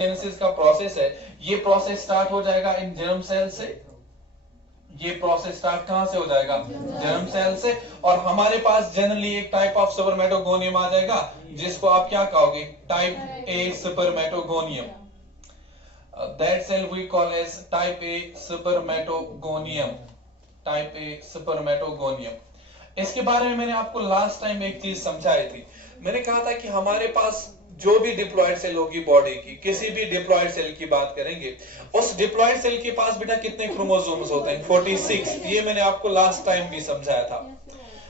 Genesis का process है, ये प्रोसेस स्टार्ट हो जाएगा इन जर्म सेल से। ये प्रोसेस स्टार्ट कहां से हो जाएगा? जर्म सेल से। और हमारे पास जनरली एक टाइप ऑफ स्पर्मेटोगोनियम आ जाएगा जिसको आप क्या कहोगे? Type A spermatogonium. That cell we call as type A spermatogonium. Type A spermatogonium. इसके बारे में मैंने आपको लास्ट टाइम एक चीज समझाई थी। मैंने कहा था कि हमारे पास जो भी डिप्लॉयड सेल होगी बॉडी की, किसी भी डिप्लॉयड सेल की बात करेंगे, उस डिप्लॉयड सेल के पास बेटा कितने क्रोमोसोम्स होते हैं? 46। ये मैंने आपको लास्ट टाइम भी समझाया था।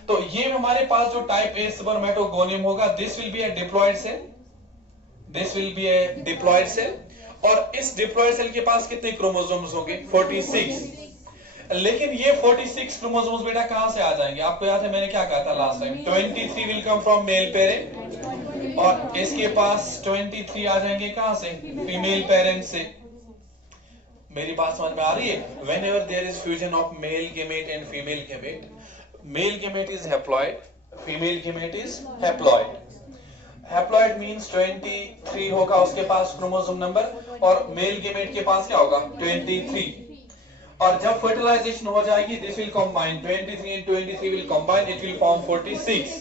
तो ये हमारे पास जो टाइप ए स्पर्मेटोगोनियम होगा, this will be a diploid cell. This will be a diploid cell. और इस डिप्लॉयड सेल के पास कितने क्रोमोसोम्स होंगे? 46। लेकिन ये 46 क्रोमोसोम्स बेटा कहां से आ जाएंगे? आपको याद है मैंने क्या कहा था last time? 23 will come from male parent, और इसके पास 23 आ जाएंगे कहां से? फीमेल पेरेंट से। मेरी बात समझ में आ रही है? Whenever there is fusion of male gamete and female gamete, male gamete is haploid, female gamete is haploid. Haploid means 23 होगा उसके पास क्रोमोसोम नंबर, और मेल गेमेट के पास क्या होगा? 23। और जब फर्टिलाइजेशन हो जाएगी, this will combine, 23 and 23 will combine, it will form 46।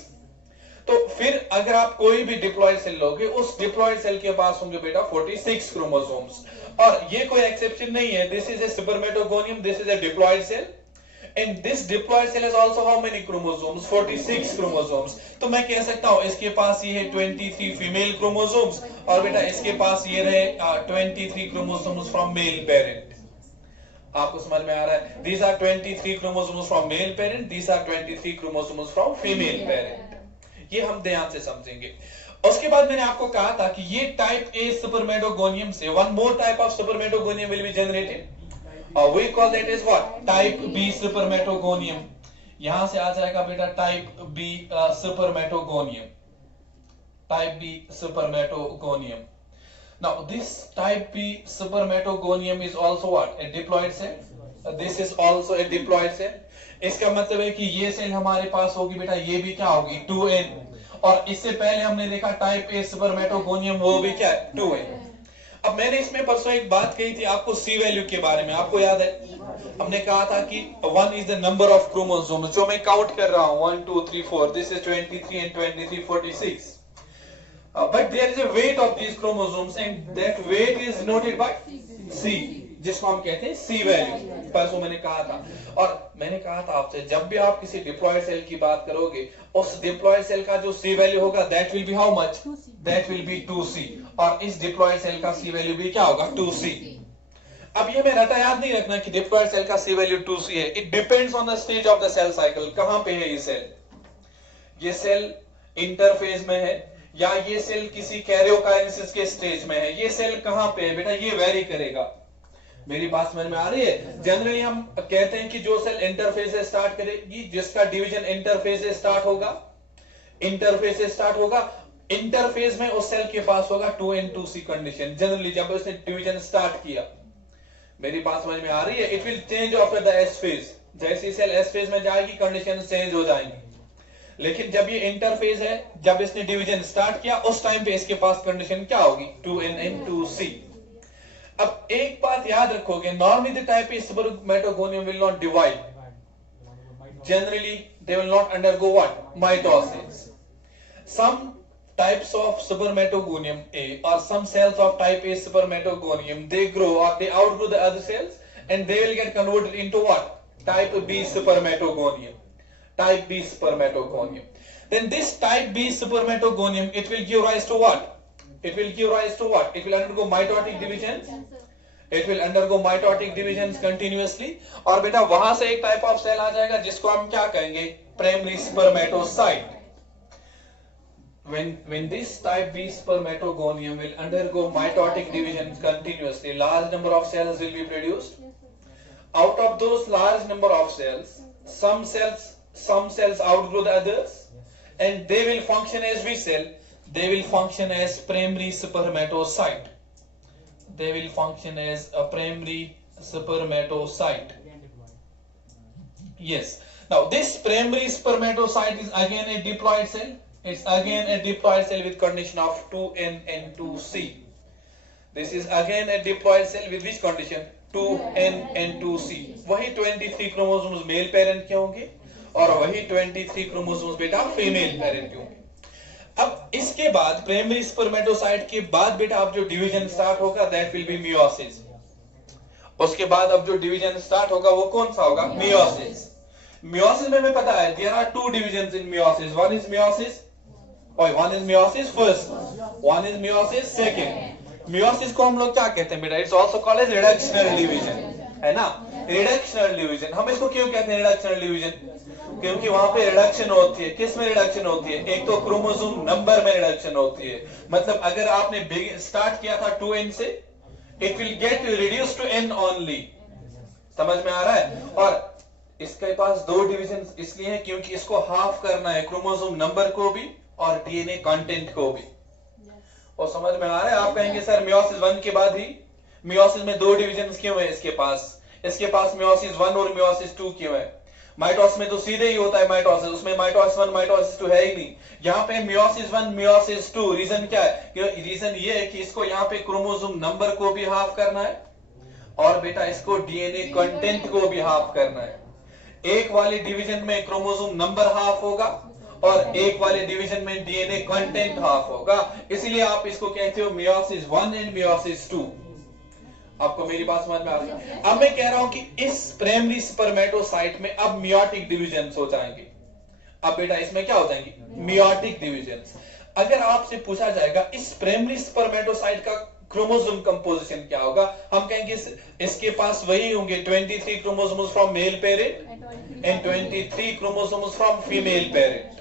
तो फिर अगर आप कोई भी डिप्लॉयड सेल लोगे, उस डिप्लॉयड सेल के पास होंगे बेटा 46 क्रोमोसोम्स। और ये कोई एक्सेप्शन नहीं है, this is a spermatogonium, this is a diploid cell, and this diploid cell has also how many chromosomes? 46 chromosomes. तो मैं कह सकता हूं इसके पास ये है 23 फीमेल क्रोमोसोम्स, और बेटा इसके पास ये रहे 23 क्रोमोसोम्स फ्रॉम मेल पेरेंट। आपको समझ में आ रहा है? These are 23 chromosomes from male parent, these are 23 chromosomes from female parent. ये हम ध्यान से समझेंगे। उसके बाद मैंने आपको कहा था कि ये टाइप ए स्पर्मेटोगोनियम से one more type of spermatogonium will be generated, और we call that is what? Type B spermatogonium. यहां से आ जाएगा बेटा type B spermatogonium. Type B spermatogonium. Now this type B spermatogonium is also what? A diploid cell. This is also a diploid cell. इसका मतलब है कि ये सेल हमारे पास होगी बेटा, ये भी क्या होगी? 2n। और इससे पहले हमने देखा टाइप ए स्पर्मेटोगोनियम, वो भी क्या है? 2n। अब मैंने इसमें परसों एक बात कही थी आपको सी वैल्यू के बारे में, आपको याद है? हमने कहा था कि 1 is the number of chromosomes, जो मैं काउंट कर रहा हूं 1 2 3 4, this is 23 and 23 46. But there is a weight of these chromosomes, and that weight is noted by C, जिसको हम कहते हैं C वैल्यू। परसों मैंने कहा था, और मैंने कहा था आपसे जब भी आप किसी डिप्लॉयड सेल की बात करोगे, उस डिप्लॉयड सेल का जो C वैल्यू होगा, that will be how much? That will be 2C। और इस डिप्लॉयड सेल का C वैल्यू भी क्या होगा? 2C। अब ये मैं रटा याद नहीं रखना कि डिप्लॉयड सेल का C वैल्यू 2C है। It depends on the stage of the cell cycle. कहां पे है ये सेल? ये सेल इंटरफेज में है, या ये सेल किसी कैरियोकाइनेसिस के स्टेज में है? ये सेल कहां पे है बेटा? ये वेरी करेगा। मेरी बात समझ में आ रही है? जनरली हम कहते हैं कि जो सेल इंटरफेज से स्टार्ट करेगी, जिसका डिवीजन इंटरफेज से स्टार्ट होगा, इंटरफेज से स्टार्ट होगा, इंटरफेज में उस सेल के पास होगा 2n2c कंडीशन। जनरली जब उसने डिवीजन स्टार्ट किया, मेरी बात समझ में आ रही है? It will change after the S phase. जैसे सेल एस फेज में जाएगी, कंडीशन चेंज हो जाएंगी। लेकिन जब ये इंटरफेज है, जब इसने डिवीजन स्टार्ट किया, उस टाइम पे इसके पास कंडीशन क्या होगी? 2n2c। अब एक बात याद रखोगे, normally the type A spermatogonium will not divide, generally they will not undergo what? Mitosis. Some types of spermatogonium A, or some cells of type A spermatogonium, they grow or they outgrow the other cells, and they will get converted into what? Type B spermatogonium. Type B spermatogonium. Then this type B spermatogonium, it will give rise to what? It will give rise to what? It will undergo mitotic divisions. It will undergo mitotic divisions continuously. और बेटा वहां से एक type of cell आ जाएगा जिसको हम क्या कहेंगे? Primary spermatocyte. When this type B spermatogonium will undergo mitotic divisions continuously, large number of cells will be produced. Out of those large number of cells, some cells outgrow the others, and they will function as which cell? They will function as primary spermatocyte. They will function as a primary spermatocyte. Yes. Now this primary spermatocyte is again a diploid cell. It's again a diploid cell with condition of 2n and 2c. This is again a diploid cell with which condition 2n and 2c। वही 23 chromosomes male parent के होंगे और वही 23 chromosomes बेटा female parent के होंगे। अब इसके बाद प्राइमरी स्पर्मेटोसाइट के बाद बेटा अब जो डिवीजन स्टार्ट होगा दैट विल बी मियोसिस। उसके बाद अब जो डिवीजन स्टार्ट होगा वो कौन सा होगा? मियोसिस। मियोसिस में हमें पता है there are two divisions in meiosis, one is meiosis और one is meiosis first, one is meiosis second. Meiosis को हम लोग क्या कहते हैं बेटा? It's also called as reductional division, है ना? Reductional division. हम इसको क्यों कहते हैं रिडक्शनल डिवीजन? क्योंकि वहां पे रिडक्शन होती है। किस में रिडक्शन होती है? एक तो क्रोमोसोम नंबर में रिडक्शन होती है। मतलब अगर आपने स्टार्ट किया था 2n से, it will get reduce to n only. समझ में आ रहा है? और इसके पास दो डिवीजन इसलिए है क्योंकि इसको हाफ करना है, क्रोमोसोम नंबर को भी और डीएनए कंटेंट को भी। और समझ में आ रहा है? आप कहेंगे सर मियोसिस 1 के बाद ही मियोसिस में दो डिवीजन क्यों है? इसके पास मियोसिस 1 और मियोसिस 2 क्यों है? माइटोसिस में तो सीधे ही होता है माइटोसिस, उसमें माइटोसिस 1 माइटोसिस 2 है ही नहीं। यहाँ पे मियोसिस 1 मियोसिस 2। रीजन क्या है? रीजन ये है कि इसको यहाँ पे क्रोमोसोम नंबर को भी हाफ करना है और बेटा इसको डीएनए कंटेंट को भी हाफ करना है। एक वाले डिवीजन में क्रोमोसोम नंबर हाफ होगा और एक वाले डिवीजन में डीएनए कंटेंट हाफ होगा। इसलिए आप इसको कहते हो मियोसिस 1 एंड मियोसिस 2। आपको मेरी बात समझ में आ रही है? अब मैं कह रहा हूं कि इस प्राइमरी स्पर्मेटोसाइट में अब मियोटिक डिवीजन्स हो जाएंगे। अब बेटा इसमें क्या हो जाएंगे? Meiotic divisions. अगर आपसे पूछा जाएगा इस प्राइमरी स्पर्मेटोसाइट का क्रोमोसोम कंपोजिशन क्या होगा, हम कहेंगे इसके पास वही होंगे 23 chromosomes from male parent and 23 chromosomes from female parent.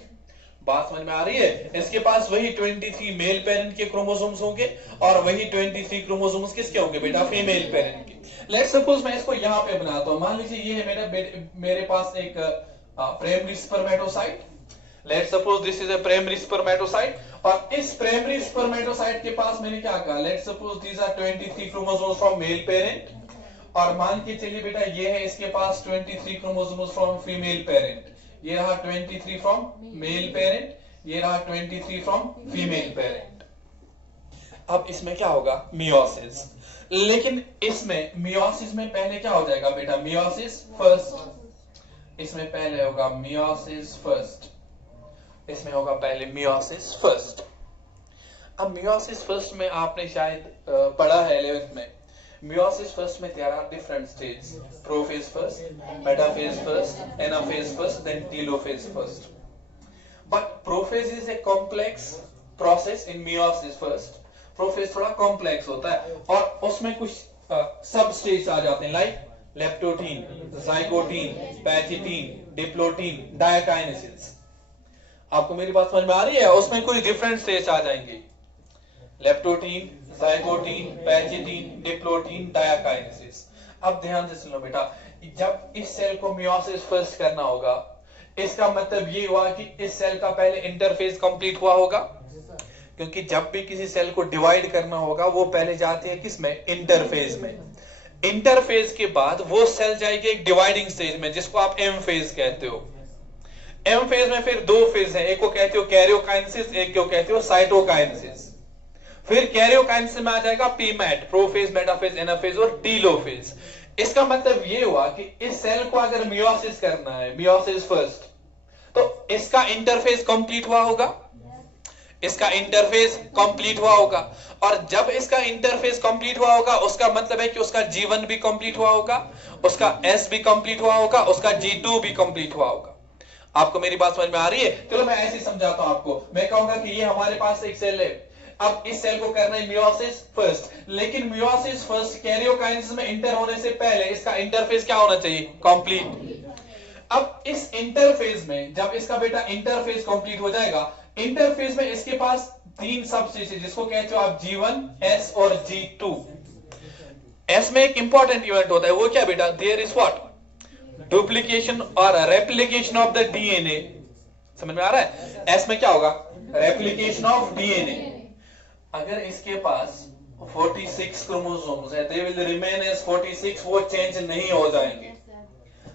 बात समझ में आ रही है? इसके पास वही 23 मेल पेरेंट के क्रोमोसोम्स होंगे और वही 23 क्रोमोसोम्स किसके होंगे बेटा? फीमेल पेरेंट के। लेट्स सपोज मैं इसको यहां पे बनाता हूं। मान लीजिए ये है मेरे पास एक primary spermatocyte. Let's suppose this is a primary spermatocyte और इस प्राइमरी स्पर्मेटोसाइट के पास मैंने क्या कहा? Let's suppose these are 23 chromosomes from male parent और मान के चलिए बेटा ये है इसके पास 23 क्रोमोसोम्स फ्रॉम फीमेल पेरेंट। ये रहा 23 फ्रॉम मेल पेरेंट, ये रहा 23 फ्रॉम फीमेल पेरेंट। अब इसमें क्या होगा? मियोसिस। लेकिन इसमें मियोसिस में पहले क्या हो जाएगा बेटा? Meiosis first. इसमें पहले होगा मियोसिस फर्स्ट। इसमें होगा पहले मियोसिस फर्स्ट। अब मियोसिस फर्स्ट में आपने शायद पढ़ा है 11th में। Meiosis first में there are different stages. Prophase first, metaphase first, anaphase first, then telophase first. But prophase is a complex process in meiosis first. Prophase थोड़ा complex होता है और उसमें कुछ सब स्टेज आ जाते हैं like leptotin, zygotin, pachytin, diplotin, diakinesis। आपको मेरी बात समझ में आ रही है? उसमें कुछ डिफरेंट स्टेज आ जाएंगे। Leptotene, zygotene, pachytene, diplotene, diakinesis. अब ध्यान से सुनो बेटा, जब इस सेल को मियोसिस फर्स्ट करना होगा इसका मतलब ये हुआ कि इस सेल का पहले इंटरफेज कंप्लीट हुआ होगा। क्योंकि जब भी किसी सेल को डिवाइड करना होगा वो पहले जाती है किसमें? इंटरफेज में। इंटरफेज के बाद वो सेल जाएगी एक डिवाइडिंग स्टेज में जिसको आप एम फेज कहते हो। एम फेज में फिर दो फेज है, एक को कहते हो कैरियोकाइनेसिस, एक को कहते हो साइटोकाइनेसिस। फिर कैरियोकाइनेसिस में आ जाएगा पीमैट, प्रोफेज, मेटाफेज, एनाफेज और टीलोफेज। इसका मतलब ये हुआ कि इस सेल को अगर मियोसिस करना है, मियोसिस फर्स्ट, तो इसका इंटरफेज कंप्लीट हुआ होगा। इसका इंटरफेज कंप्लीट हुआ होगा और जब इसका इंटरफेस कंप्लीट हुआ होगा उसका मतलब है कि उसका G1 भी कंप्लीट हुआ होगा, उसका S भी कंप्लीट हुआ होगा, उसका G2 भी कंप्लीट हुआ होगा। आपको मेरी बात समझ में आ रही है? चलो मैं ऐसे समझाता हूं आपको। मैं कहूंगा कि ये हमारे पास एक सेल है, अब इस सेल को करना है मियोसिस फर्स्ट, लेकिन मियोसिस फर्स्ट कैरियोकाइनेसिस में इंटर होने से पहले इसका इंटरफेस क्या होना चाहिए? कंप्लीट। अब इस इंटरफेज में जब इसका बेटा इंटरफेस कंप्लीट हो जाएगा, इंटरफेस में इसके पास तीन सबस्टेज है जिसको कहते हो आप G1, S और G2। S में एक इंपॉर्टेंट इवेंट होता है, वो क्या बेटा? There is what? डुप्लीकेशन और रेप्लिकेशन ऑफ द डीएनए। समझ में आ रहा है? S में क्या होगा? Replication of DNA. अगर इसके पास 46 क्रोमोसोम्स है, दे विल रिमेन एज 46, वो चेंज नहीं हो जाएंगे।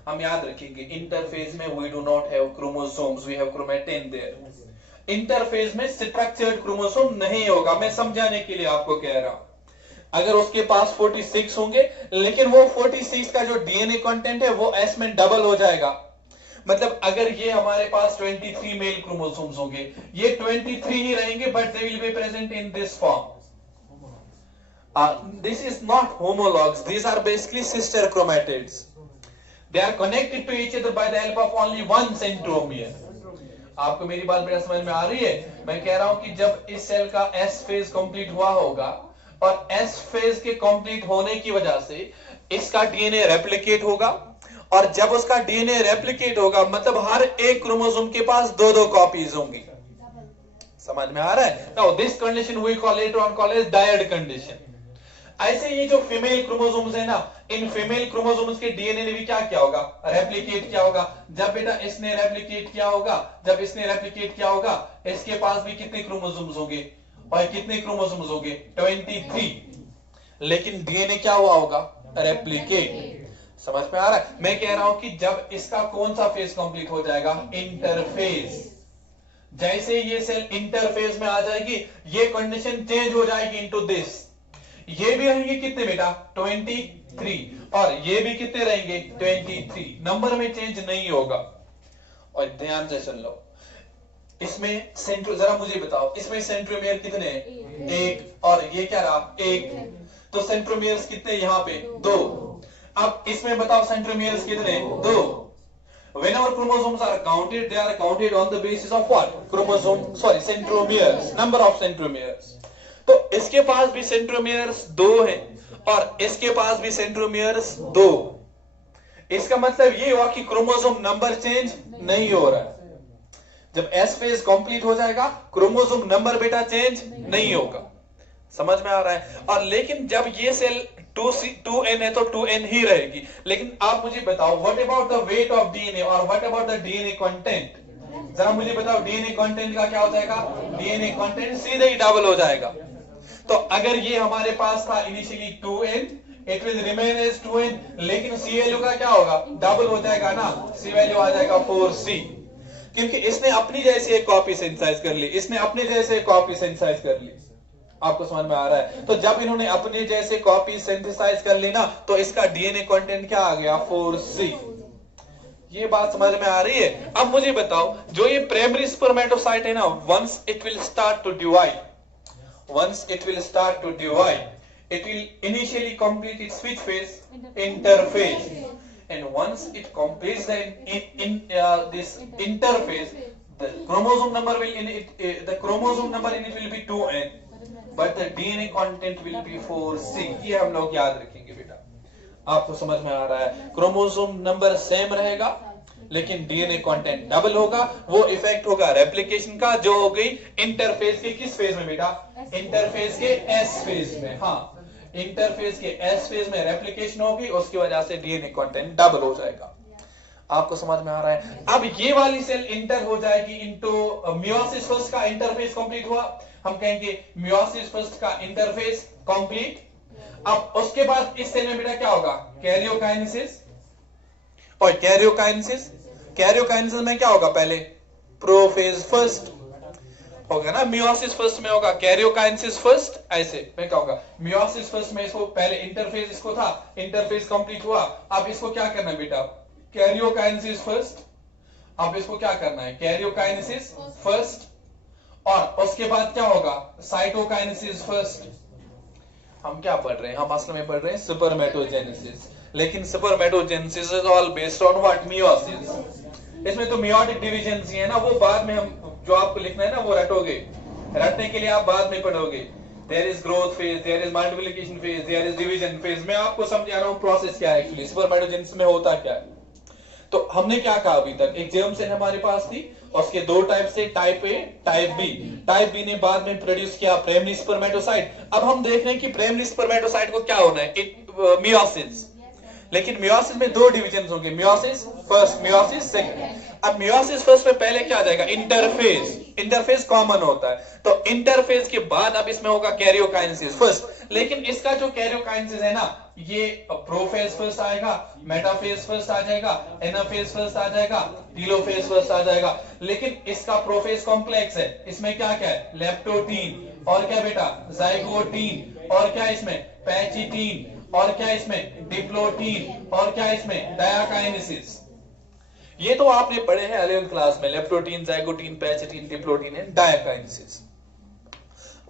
हम याद रखेंगे इंटरफेज में we do not have chromosomes, we have chromatin there. Interphase में स्ट्रक्चर्ड क्रोमोसोम नहीं होगा। मैं समझाने के लिए आपको कह रहा हूं। अगर उसके पास 46 होंगे, लेकिन वो 46 का जो डीएनए कंटेंट है वो एस में डबल हो जाएगा। मतलब अगर ये हमारे पास 23 मेल क्रोमोसोम्स होंगे, ये 23 ही रहेंगे, but they will be present in this form. This is not homologs. These are basically sister chromatids. They are connected to each other by the help of only one centromere. आपको मेरी बात बेटा समझ में आ रही है? मैं कह रहा हूं कि जब इस सेल का S फेज कंप्लीट हुआ होगा और S फेज के कंप्लीट होने की वजह से इसका डीएनए रेप्लिकेट होगा, और जब उसका डीएनए रेप्लिकेट होगा मतलब हर एक क्रोमोसोम के पास दो कॉपीज होंगी। समझ में आ रहा है? Now this condition we call later on call as dyad condition. ऐसे ये जो फीमेल क्रोमोसोम्स है ना, इन फीमेल क्रोमोसोम्स के डीएनए ने भी क्या किया होगा? रेप्लिकेट किया होगा। जब बेटा इसने रेप्लिकेट किया होगा, जब इसने रेप्लिकेट किया होगा, इसके पास भी कितने क्रोमोसोम्स होंगे? और कितने क्रोमोसोम्स होंगे? 23। लेकिन डीएनए क्या हुआ होगा? रेप्लिकेट। समझ में आ रहा है? मैं कह रहा हूं कि जब इसका कौन सा फेज कंप्लीट हो जाएगा? इंटरफेज। जैसे ये सेल इंटरफेज में आ जाएगी, ये कंडीशन चेंज हो जाएगी इनटू दिस। ये भी रहेंगे कितने बेटा? 23, और ये भी कितने रहेंगे? 23। नंबर में चेंज नहीं होगा। और ध्यान से सुन लो, इसमें सेंट्रो, जरा मुझे बताओ, इसमें सेंट्रोमियर कितने हैं? एक। और ये क्या रहा? एक। तो सेंट्रोमियर्स कितने यहां पे? 2। अब इसमें बताओ सेंट्रोमियर्स कितने? 2। Whenever chromosomes are counted, they are counted on the basis of what? Centromeres, number of centromeres. तो इसके पास भी सेंट्रोमियर्स 2 हैं और इसके पास भी सेंट्रोमियर्स 2। इसका मतलब ये हुआ कि क्रोमोसोम नंबर चेंज नहीं हो रहा है। जब एस फेज कंप्लीट हो जाएगा, क्रोमोसोम नंबर बेटा चेंज नहीं होगा। समझ में आ रहा है? और लेकिन जब ये सेल 2n है तो 2n ही रहेगी। लेकिन आप मुझे बताओ, what about the weight of DNA और what about the DNA content? जरा मुझे बताओ डीएनए कंटेंट का क्या हो जाएगा? डीएनए कंटेंट सीधे ही डबल हो जाएगा। तो अगर ये हमारे पास था initially 2n, it will remain as 2n, लेकिन सी वैल्यू का क्या होगा? डबल हो जाएगा ना, सी वैल्यू आ जाएगा 4c, क्योंकि इसने अपनी जैसी एक कॉपी सिंथेसाइज कर ली, इसने अपने जैसे कॉपी सिंथेसाइज कर ली। आपको समझ में आ रहा है? तो जब इन्होंने अपने जैसे कॉपी सिंथेसाइज कर ली ना, तो इसका डीएनए कंटेंट क्या आ गया? 4c। ये बात समझ में आ रही है? अब मुझे बताओ, जो ये प्राइमरी स्पर्मेटोसाइट है ना, once it will start to divide, it will initially complete its which phase? Interphase. And once it completes this interphase, the chromosome number in it will be 2n, but the DNA content will be 4c. ये हम लोग याद रखेंगे बेटा। आपको समझ में आ रहा है? क्रोमोसोम नंबर सेम रहेगा लेकिन डीएनए कंटेंट डबल होगा। वो इफेक्ट होगा रेप्लिकेशन का, जो हो गई इंटरफेज के किस फेज में बेटा? इंटरफेज के एस फेज में। हाँ, इंटरफेज के एस फेज में रेप्लिकेशन होगी, उसकी वजह से डीएनए कंटेंट डबल हो जाएगा। आपको समझ में आ रहा है? अब ये वाली सेल इंटर हो जाएगी इनटू मियोसिस फर्स्ट का इंटरफेज कंप्लीट हुआ, हम कहेंगे मियोसिस फर्स्ट का इंटरफेज कंप्लीट। अब उसके बाद इस सेल में बेटा क्या होगा? कैरियोकाइनेसिस। और कैरियोकाइनेसिस में क्या होगा? पहले प्रोफेज फर्स्ट होगा ना, मियोसिस फर्स्ट में होगा कैरियोकाइनेसिस फर्स्ट। ऐसे में क्या होगा? मियोसिस फर्स्ट में इसको पहले इंटरफेज इसको था, इंटरफेज कंप्लीट हुआ, अब इसको क्या करना है बेटा? Karyokinesis first. अब इसको क्या करना है? कैरियोकाइनेसिस फर्स्ट, और उसके बाद क्या होगा? Cytokinesis first. हम क्या पढ़ रहे हैं? हम असल में पढ़ रहे हैं स्पर्मेटोजेनेसिस, लेकिन spermatogenesis is all based on what? Meiosis. इसमें तो मियोटिक डिवीजन ही है ना, वो बाद में हम जो आपको लिखना है ना वो रटोगे, रटने के लिए आप बाद में पढ़ोगे। There is growth phase, there is multiplication phase, there is division phase. मैं आपको समझा रहा हूं प्रोसेस क्या है एक्चुअली, स्पर्मेटोजेनेसिस में होता क्या है। तो हमने क्या कहा अभी तक? एक जर्म सेल हमारे पास थी, उसके दो टाइप से, type A, type B. Type B ने बाद में प्रोड्यूस किया प्राइमरी स्पर्मेटोसाइट। अब हम देख रहे हैं कि प्राइमरी स्पर्मेटोसाइट को क्या होना है? मियोसिस। लेकिन मियोसिस में दो डिवीजन होंगे, मियोसिस फर्स्ट, मियोसिस सेकंड। अब मियोसिस फर्स्ट में पहले क्या आ जाएगा, इंटरफेज। इंटरफेज कॉमन होता है, तो इंटरफेज के बाद अब इसमें होगा कैरियोकाइनेसिस फर्स्ट। लेकिन इसका जो कैरियोकाइनेसिस है ना, ये प्रोफेज फर्स्ट आएगा, मेटाफेज फर्स्ट आ जाएगा, एनाफेज फर्स्ट आ जाएगा, टीलोफेज फर्स्ट आ जाएगा। लेकिन इसका प्रोफेज कॉम्प्लेक्स है, इसमें क्या क्या है, लेप्टोटीन, और क्या बेटा, जाइगोटीन, और क्या इसमें पैचिटीन, और क्या इसमें डिप्लोटीन, और क्या इसमें डायाकाइनेसिस। ये तो आपने पढ़े हैं 11th क्लास में, leptotene, zygotene, pachytene, diplotene and डायाकाइनेसिस।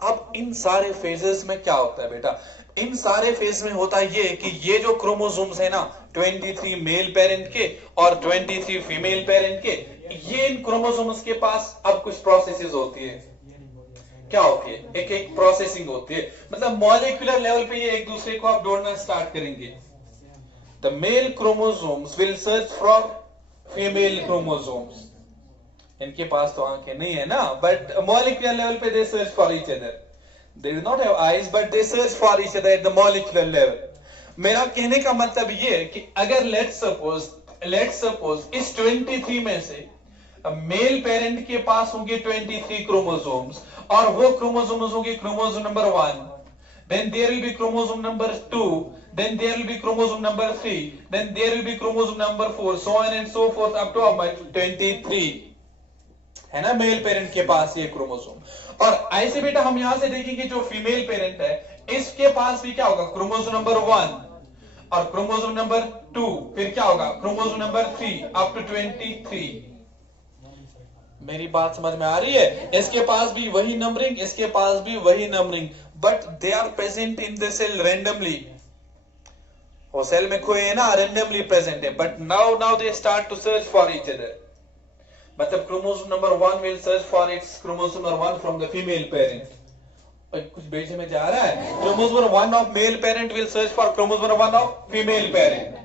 अब इन सारे फेजेस में क्या होता है बेटा, इन सारे फेज में होता है ये कि ये जो क्रोमोसोम्स है ना 23 मेल पेरेंट के और 23 फीमेल पेरेंट के, ये इन क्रोमोसोम्स के पास अब कुछ प्रोसेसेस होती है। क्या होती है, एक एक प्रोसेसिंग होती है, मतलब मॉलिक्यूलर लेवल पे ये एक दूसरे को आप जोड़ना स्टार्ट करेंगे। The male chromosomes will search for female chromosomes. इनके पास तो आंखें नहीं है ना, बट मॉलिक्यूलर लेवल पे they search for each other. They do not have eyes, but they search for each other at the molecular level. मेरा कहने का मतलब ये है कि अगर let's suppose इस 23 में से मेल पेरेंट के पास होंगे 23 क्रोमोसोम्स, और वो क्रोमोसोम्स होंगे chromosome number 1, then there will be chromosome number 2, then there will be chromosome number 3, then there will be chromosome number 4, so on and so forth up to 23 है ना male parent के पास ये chromosome. और ऐसे बेटा हम यहां से देखेंगे जो फीमेल पेरेंट है इसके पास भी क्या होगा, क्रोमोसोम नंबर 1 और क्रोमोसोम नंबर 2, फिर क्या होगा क्रोमोसोम नंबर 3 अप टू 23। मेरी बात समझ में आ रही है, इसके पास भी वही नंबरिंग, इसके पास भी वही numbering, but they are present in the cell randomly. वो सेल में कोई है ना रैंडमली प्रेजेंट है, but now they start to search for each other. मतलब chromosome number 1 will search for its chromosome number 1 from the female parent। कुछ बीच में जा रहा है, chromosome number 1 of male parent will search for chromosome number 1 of female parent,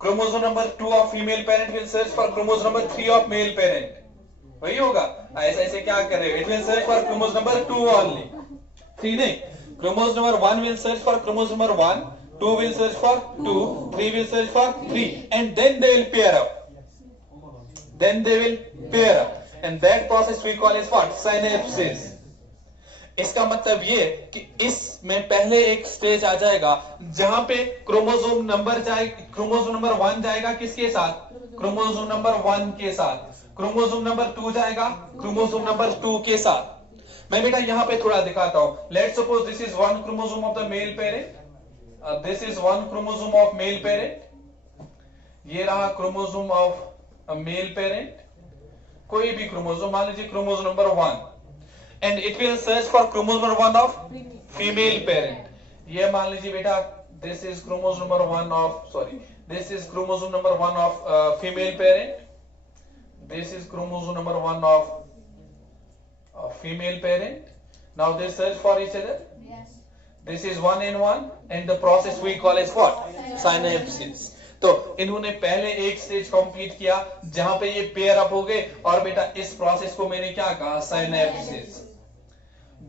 chromosome number 2 of female parent will search for chromosome number 3 of male parent। वही होगा, ऐसे ऐसे क्या कर रहे हो, it will search for chromosome number 2 only, 3 नहीं। Chromosome number 1 will search for chromosome number 1, 2 will search for 2, 3 will search for 3, and then they will pair up, then they will pair up, and that process we call as what, synapses। इसका मतलब ये कि इसमें पहले एक stage आ जाएगा जहां पे क्रोमोसोम नंबर 1 जाएगा किसके साथ, क्रोमोसोम नंबर 1 के साथ, क्रोमोसोम नंबर 2 जाएगा क्रोमोसोम नंबर 2 के साथ। मैं बेटा यहां पे थोड़ा दिखाता हूं। Let's suppose this is 1 chromosome of the male parent, this is 1 chromosome of male parent, ये रहा क्रोमोसोम ऑफ मेल पेरेंट, कोई भी क्रोमोसोम, मान लीजिए chromosome number 1, and it will search for chromosome number 1 of female parent. ये मान लीजिए बेटा this is chromosome number 1 of, sorry this is chromosome number 1 of female parent, this is chromosome number 1 of female parent. Now they search for each other, this is 1 and 1, and the process we call as what, synapses। तो इन्होंने पहले एक stage complete किया जहां पे ये pair up हो गए, और बेटा इस प्रोसेस को मैंने क्या कहा, साइनेप्सिस।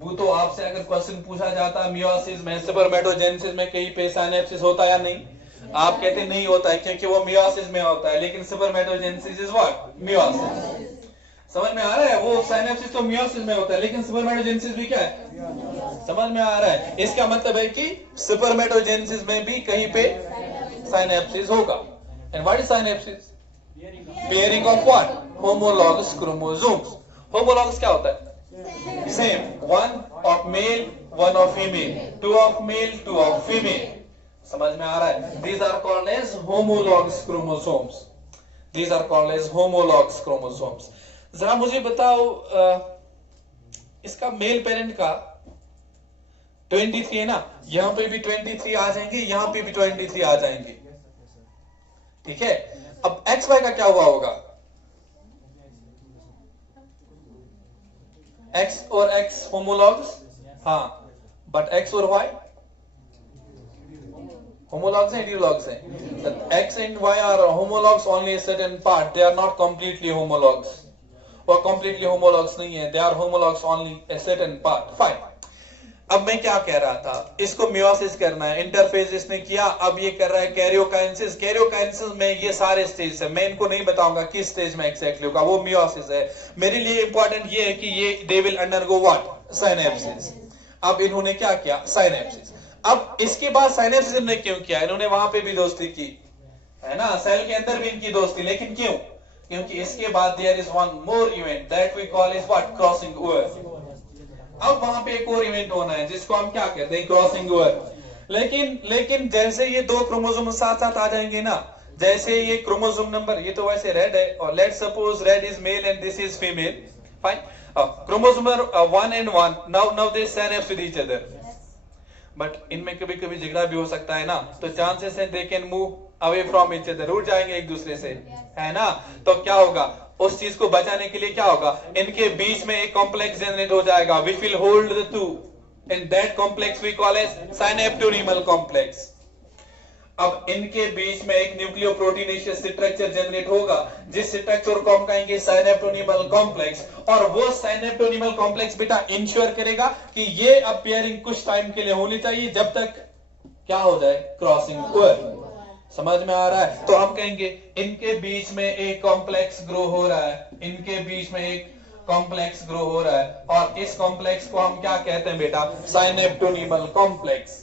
वो तो आपसे अगर क्वेश्चन पूछा जाता मियोसिस में, स्पर्मेटोजेनेसिस में कहीं पे साइनेप्सिस होता या नहीं, आप कहते नहीं होता है क्योंकि वो मियोसिस में होता है, लेकिन स्पर्मेटोजेनेसिस इज व्हाट, मियोसिस। समझ में आ रहा है, वो साइनेप्सिस तो मियोसिस में होता है, लेकिन स्पर्मेटोजेनेसिस भी क्या है, समझ में आ रहा है। इसका मतलब है कि स्पर्मेटोजेनेसिस में भी कहीं पे synapses होगा। And what is synapses? Pairing of what? Homologous chromosomes। Homologous क्या होता है, same, 1 of male 1 of female, 2 of male 2 of female। समझ में आ रहा है, these are called as homologous chromosomes, these are called as homologous chromosomes। जरा मुझे बताओ इसका मेल पेरेंट का 23 है ना, यहां पे भी 23 आ जाएंगे, यहां पे भी 23 आ जाएंगे, ठीक है। अब XY का क्या हुआ होगा, X और X होमोलॉग्स, हाँ, बट X और Y होमोलॉग्स हैं, हेटेरोलॉग्स हैं। X and Y are homologs only a certain part, they are not completely homologs, और completely homologs नहीं है, they are homologs only a certain part, fine। अब मैं क्या कह रहा था, इसको मियोसिस करना है, इंटरफेज इसने किया, अब ये कर रहा है कैरियोकाइनेसिस। कैरियोकाइनेसिस में ये सारे स्टेज है, मैं इनको नहीं बताऊंगा किस स्टेज में एक्जैक्टली होगा, वो मियोसिस है। मेरे लिए इंपॉर्टेंट ये है कि ये they will undergo what, synapsis. अब इन्होंने क्या किया, साइनेप्सिस। अब इसके बाद साइनेप्सिस ने क्यों किया, इन्होंने वहां पे भी दोस्ती की है ना, सेल के अंदर भी इनकी दोस्ती, लेकिन क्यों, क्योंकि इसके बाद there is one more event that we call is what, crossing over. अब वहां पे एक और इवेंट होना है जिसको हम क्या कहते हैं, क्रॉसिंग ओवर। लेकिन जैसे ये दो क्रोमोसोम साथ साथ आ जाएंगे ना, जैसे ये क्रोमोसोम नंबर, ये तो वैसे रेड है, और let's suppose red is male and this is female, fine. Chromosome number 1 and 1 now they synapse with each other, but इनमें कभी कभी झगड़ा भी हो सकता है ना, तो चांसेस है they can move away from each other, उड़ जाएंगे एक दूसरे से, है ना। तो क्या होगा, उस चीज को बचाने के लिए क्या होगा, इनके बीच में एक कॉम्प्लेक्स जनरेट हो जाएगा which will hold the two, and that complex we call as synaptonymal complex। अब इनके बीच में एक न्यूक्लियोप्रोटीनेशियस स्ट्रक्चर जनरेट होगा, जिस स्ट्रक्चर को हम कहेंगे साइनेप्टोनिमल कॉम्प्लेक्स, और वो साइनेप्टोनिमल कॉम्प्लेक्स बेटा इंश्योर करेगा कि ये अपीयरिंग कुछ टाइम के लिए होनी चाहिए, जब तक क्या हो जाए, क्रॉसिंग ओवर। समझ में आ रहा है, तो हम कहेंगे इनके बीच में एक कॉम्प्लेक्स ग्रो हो रहा है, इनके बीच में एक कॉम्प्लेक्स ग्रो हो रहा है, और इस कॉम्प्लेक्स को हम क्या कहते हैं बेटा, साइनेप्टोनिमल कॉम्प्लेक्स।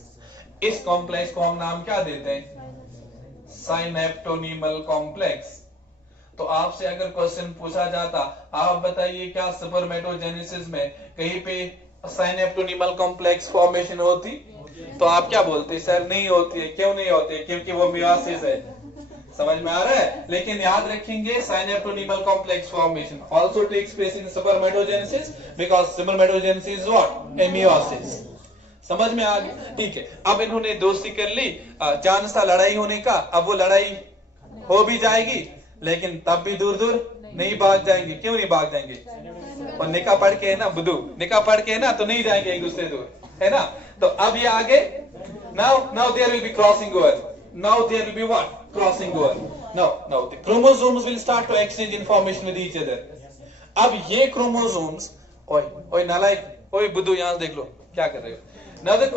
इस कॉम्प्लेक्स को हम नाम क्या देते हैं, साइनेप्टोनिमल कॉम्प्लेक्स। तो आपसे अगर क्वेश्चन पूछा जाता, आप बताइए क्या स्पर्मेटोजेनेसिस में कहीं पे साइनेप्टोनिमल कॉम्प्लेक्स फॉर्मेशन होती, तो आप क्या बोलते, सर नहीं होती है। क्यों नहीं होती है, क्योंकि वो मियोसिस है। समझ में आ रहा है, लेकिन याद रखेंगे synaptonemal complex formation also takes place in spermatogenesis because spermatogenesis is what, a meiosis. समझ में आ गया, ठीक है। अब इन्होंने दोस्ती कर ली, चांस था लड़ाई होने का, अब वो लड़ाई हो भी जाएगी, लेकिन तब भी दूर दूर नहीं भाग जाएंगे। क्यों नहीं भाग जाएंगे, और निकाह पढ़ के है ना बुद्धू, निकाह पढ़ के है ना, तो नहीं जाएंगे एक दूसरे दूर, है ना। तो अब ये आगे, now there will be crossing over, now there will be what, crossing over, now the chromosomes will start to exchange information with each other। अब ये chromosomes, ओए नालायक, ओए बुद्धू, यहां से देख लो क्या कर रहे हो। now the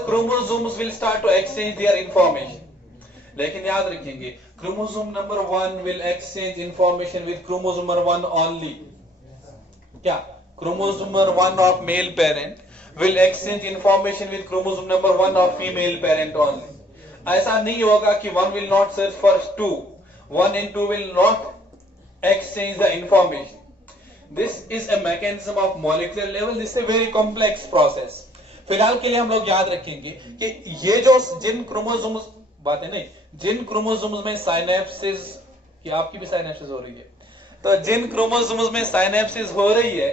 chromosomes will start to exchange their information, लेकिन याद रखेंगे chromosome number 1 will exchange information with chromosome number 1 only। क्या, chromosome number 1 of male parent will exchange information with chromosome number 1 of female parent only। ऐसा नहीं होगा कि 1 will not search for 2, 1 and 2 will not exchange the information। This is a mechanism of molecular level, this is a very complex process। फिलहाल के लिए हम लोग याद रखेंगे कि ये जो जिन क्रोमोसोम्स, बात है नहीं, जिन क्रोमोसोम्स में साइनेप्सिस, कि आपकी भी साइनेप्सिस हो रही है, तो जिन क्रोमोसोम्स में साइनेप्सिस हो रही है,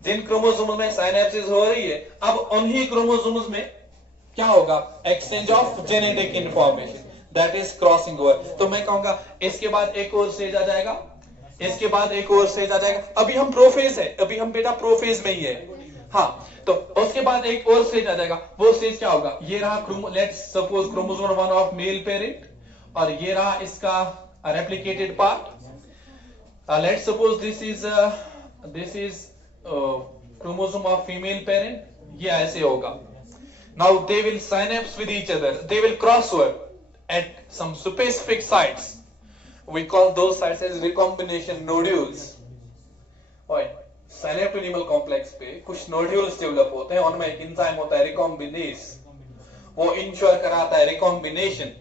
जिन क्रोमोसोम्स में साइनेप्सिस हो रही है, अब उन्हीं क्रोमोसोम्स में क्या होगा, exchange of genetic information, that is crossing over. तो मैं कहूंगा इसके बाद एक और स्टेज आ जाएगा, इसके बाद एक और स्टेज आ जाएगा। अभी हम प्रोफेज है, अभी हम बेटा प्रोफेज में ही है, हाँ। तो उसके बाद एक और स्टेज आ जाएगा, वो स्टेज क्या होगा, ये रहा let's suppose chromosome 1 of male parent, और ये रहा इसका replicated part. Let's suppose this is chromosome of female parent, ये ऐसे होगा। now they will synapse with each other, they will cross over at some specific sites, we call those sites as recombination nodules। और synaptonymal complex पे कुछ nodules develop होते हैं, उनमें एक एंजाइम होता है recombinase, वो इंश्योर कराता है recombination।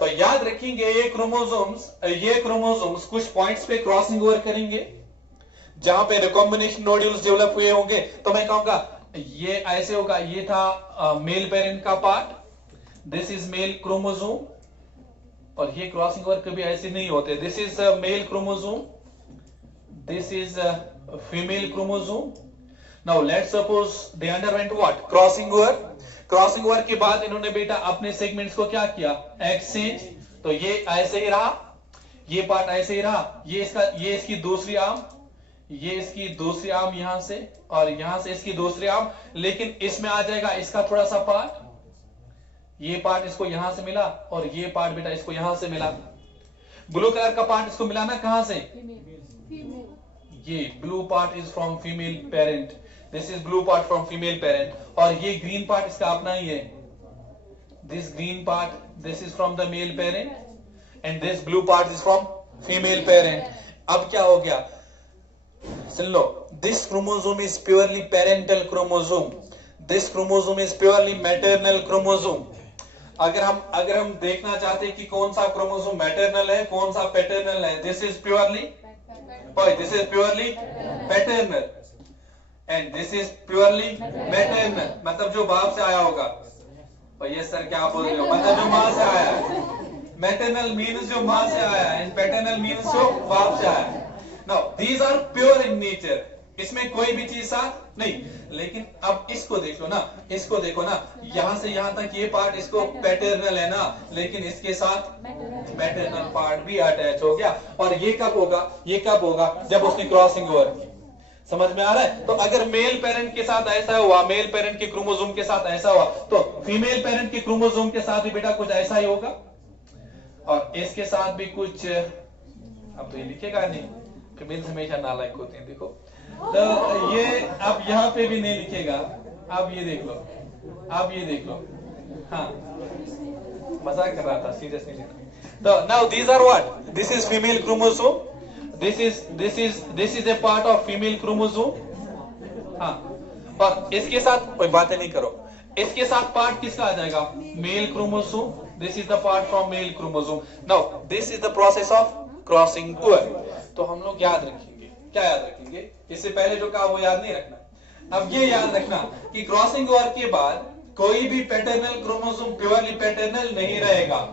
तो याद रखेंगे ये क्रोमोसोम्स कुछ पॉइंट्स पे क्रॉसिंग ओवर करेंगे, जहां पे रिकॉम्बिनेशन नोड्यूल्स डेवलप हुए होंगे। तो मैं कहूंगा ये ऐसे होगा, ये था मेल पेरेंट का part, this is male chromosome, और ये क्रॉसिंग ओवर कभी ऐसे नहीं होते, this is male chromosome, this is female chromosome. Now let's suppose they underwent what, crossing over. Crossing over के बाद इन्होंने बेटा अपने सेगमेंट्स को क्या किया, एक्सचेंज। तो ये ऐसे ही रहा, ये पार्ट ऐसे ही रहा, ये इसकी दूसरी आर्म, ये इसकी दूसरी आर्म यहां से, और यहां से इसकी दूसरी आर्म, लेकिन इसमें आ जाएगा इसका थोड़ा सा पार्ट, ये पार्ट इसको यहां से मिला, और ये पार्ट बेटा इसको यहां से मिला। ब्लू कलर का पार्ट इसको मिला ना, कहां से, ये blue part is from female parent, this is blue part from female parent, और ये ग्रीन पार्ट इसका अपना ही है। This green part, this is from the male parent and this blue part is from female parent. अब क्या हो गया, सुन लो, this chromosome is purely parental chromosome, this chromosome is purely maternal chromosome. अगर हम देखना चाहते हैं कि कौन सा क्रोमोसोम मैटरनल है, कौन सा पैटर्नल है, this is purely paternal and this is purely maternal, मतलब जो बाप से आया होगा। भैया सर क्या बोल रहे हो, मतलब जो माँ से आया है। मैटरनल मीन्स जो माँ से आया है एंड पैटर्नल मीन्स जो बाप से आया है। Now these are pure in nature, इसमें कोई भी चीज साथ नहीं। लेकिन अब इसको देख लो ना, इसको देखो ना, यहां से यहां तक ये पार्ट इसको पैटर्नल है ना, लेकिन इसके साथ मैटरनल पार्ट भी अटैच हो गया। और ये कब होगा, ये कब होगा, जब उसने क्रॉसिंग ओवर की। समझ में आ रहा है? तो अगर मेल पेरेंट के साथ ऐसा हुआ, मेल पेरेंट के क्रोमोसोम के साथ ऐसा हुआ, तो फीमेल पेरेंट के क्रोमोसोम के साथ भी बेटा कुछ ऐसा ही होगा, और इसके साथ भी कुछ। अब तो ये लिखेगा नहीं, फीमेल हमेशा नालायक होते हैं, देखो। तो ये अब यहाँ पे भी नहीं लिखेगा। अब ये देख लो, अब ये देख लो, हाँ मजाक कर रहा था, सीरियस नहीं लिखा। तो now these are what, this is female chromosome, this is a part of female chromosome। हाँ, और इसके साथ कोई बातें नहीं करो, इसके साथ पार्ट किसका आ जाएगा, male chromosome. This is the part from male chromosome. Now this is the process of crossing over. तो हम लोग याद रखेंगे, क्या याद रखेंगे, इससे पहले जो कहा वो याद नहीं रखना। अब ये याद रखना कि क्रॉसिंग ओवर के बाद कोई भी पैटर्नल क्रोमोसोम प्योरली पैटर्नल नहीं रहेगा,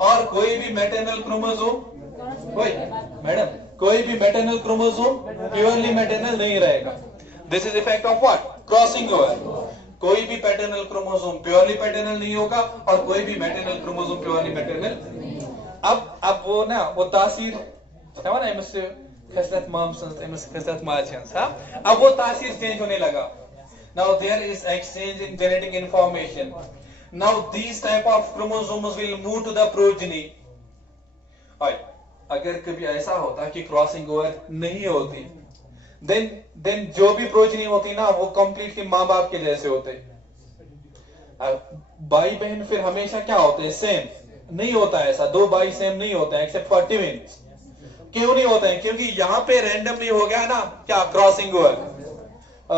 और कोई भी मैटरनल क्रोमोसोम, कोई भी मैटरनल क्रोमोसोम प्योरली मैटरनल नहीं रहेगा। This is effect of what, crossing over. कोई भी पैटर्नल क्रोमोसोम प्योरली पैटर्नल नहीं होगा, और कोई भी मैटरनल क्रोमोसोम प्योरली मैटरनल। अब वो ना, वो तासीर है ना, खसलत माम्स, खसलत मार्जियंस, हाँ, अब वो तासीर चेंज होने लगा। Now there is exchange in genetic information. Now these type of chromosomes will move to the progeny. अगर कभी ऐसा होता कि क्रॉसिंग ओवर नहीं होती, then जो भी प्रोजनी होती ना, वो कंप्लीटली माँ बाप के जैसे होते। भाई बहन फिर हमेशा क्या होते हैं, सेम नहीं होता ऐसा, दो भाई सेम नहीं होते हैं एक्सेप्ट फॉर ट्विन्स। क्यों नहीं होते हैं, क्योंकि यहाँ पे रैंडमली हो गया ना क्या, crossing over,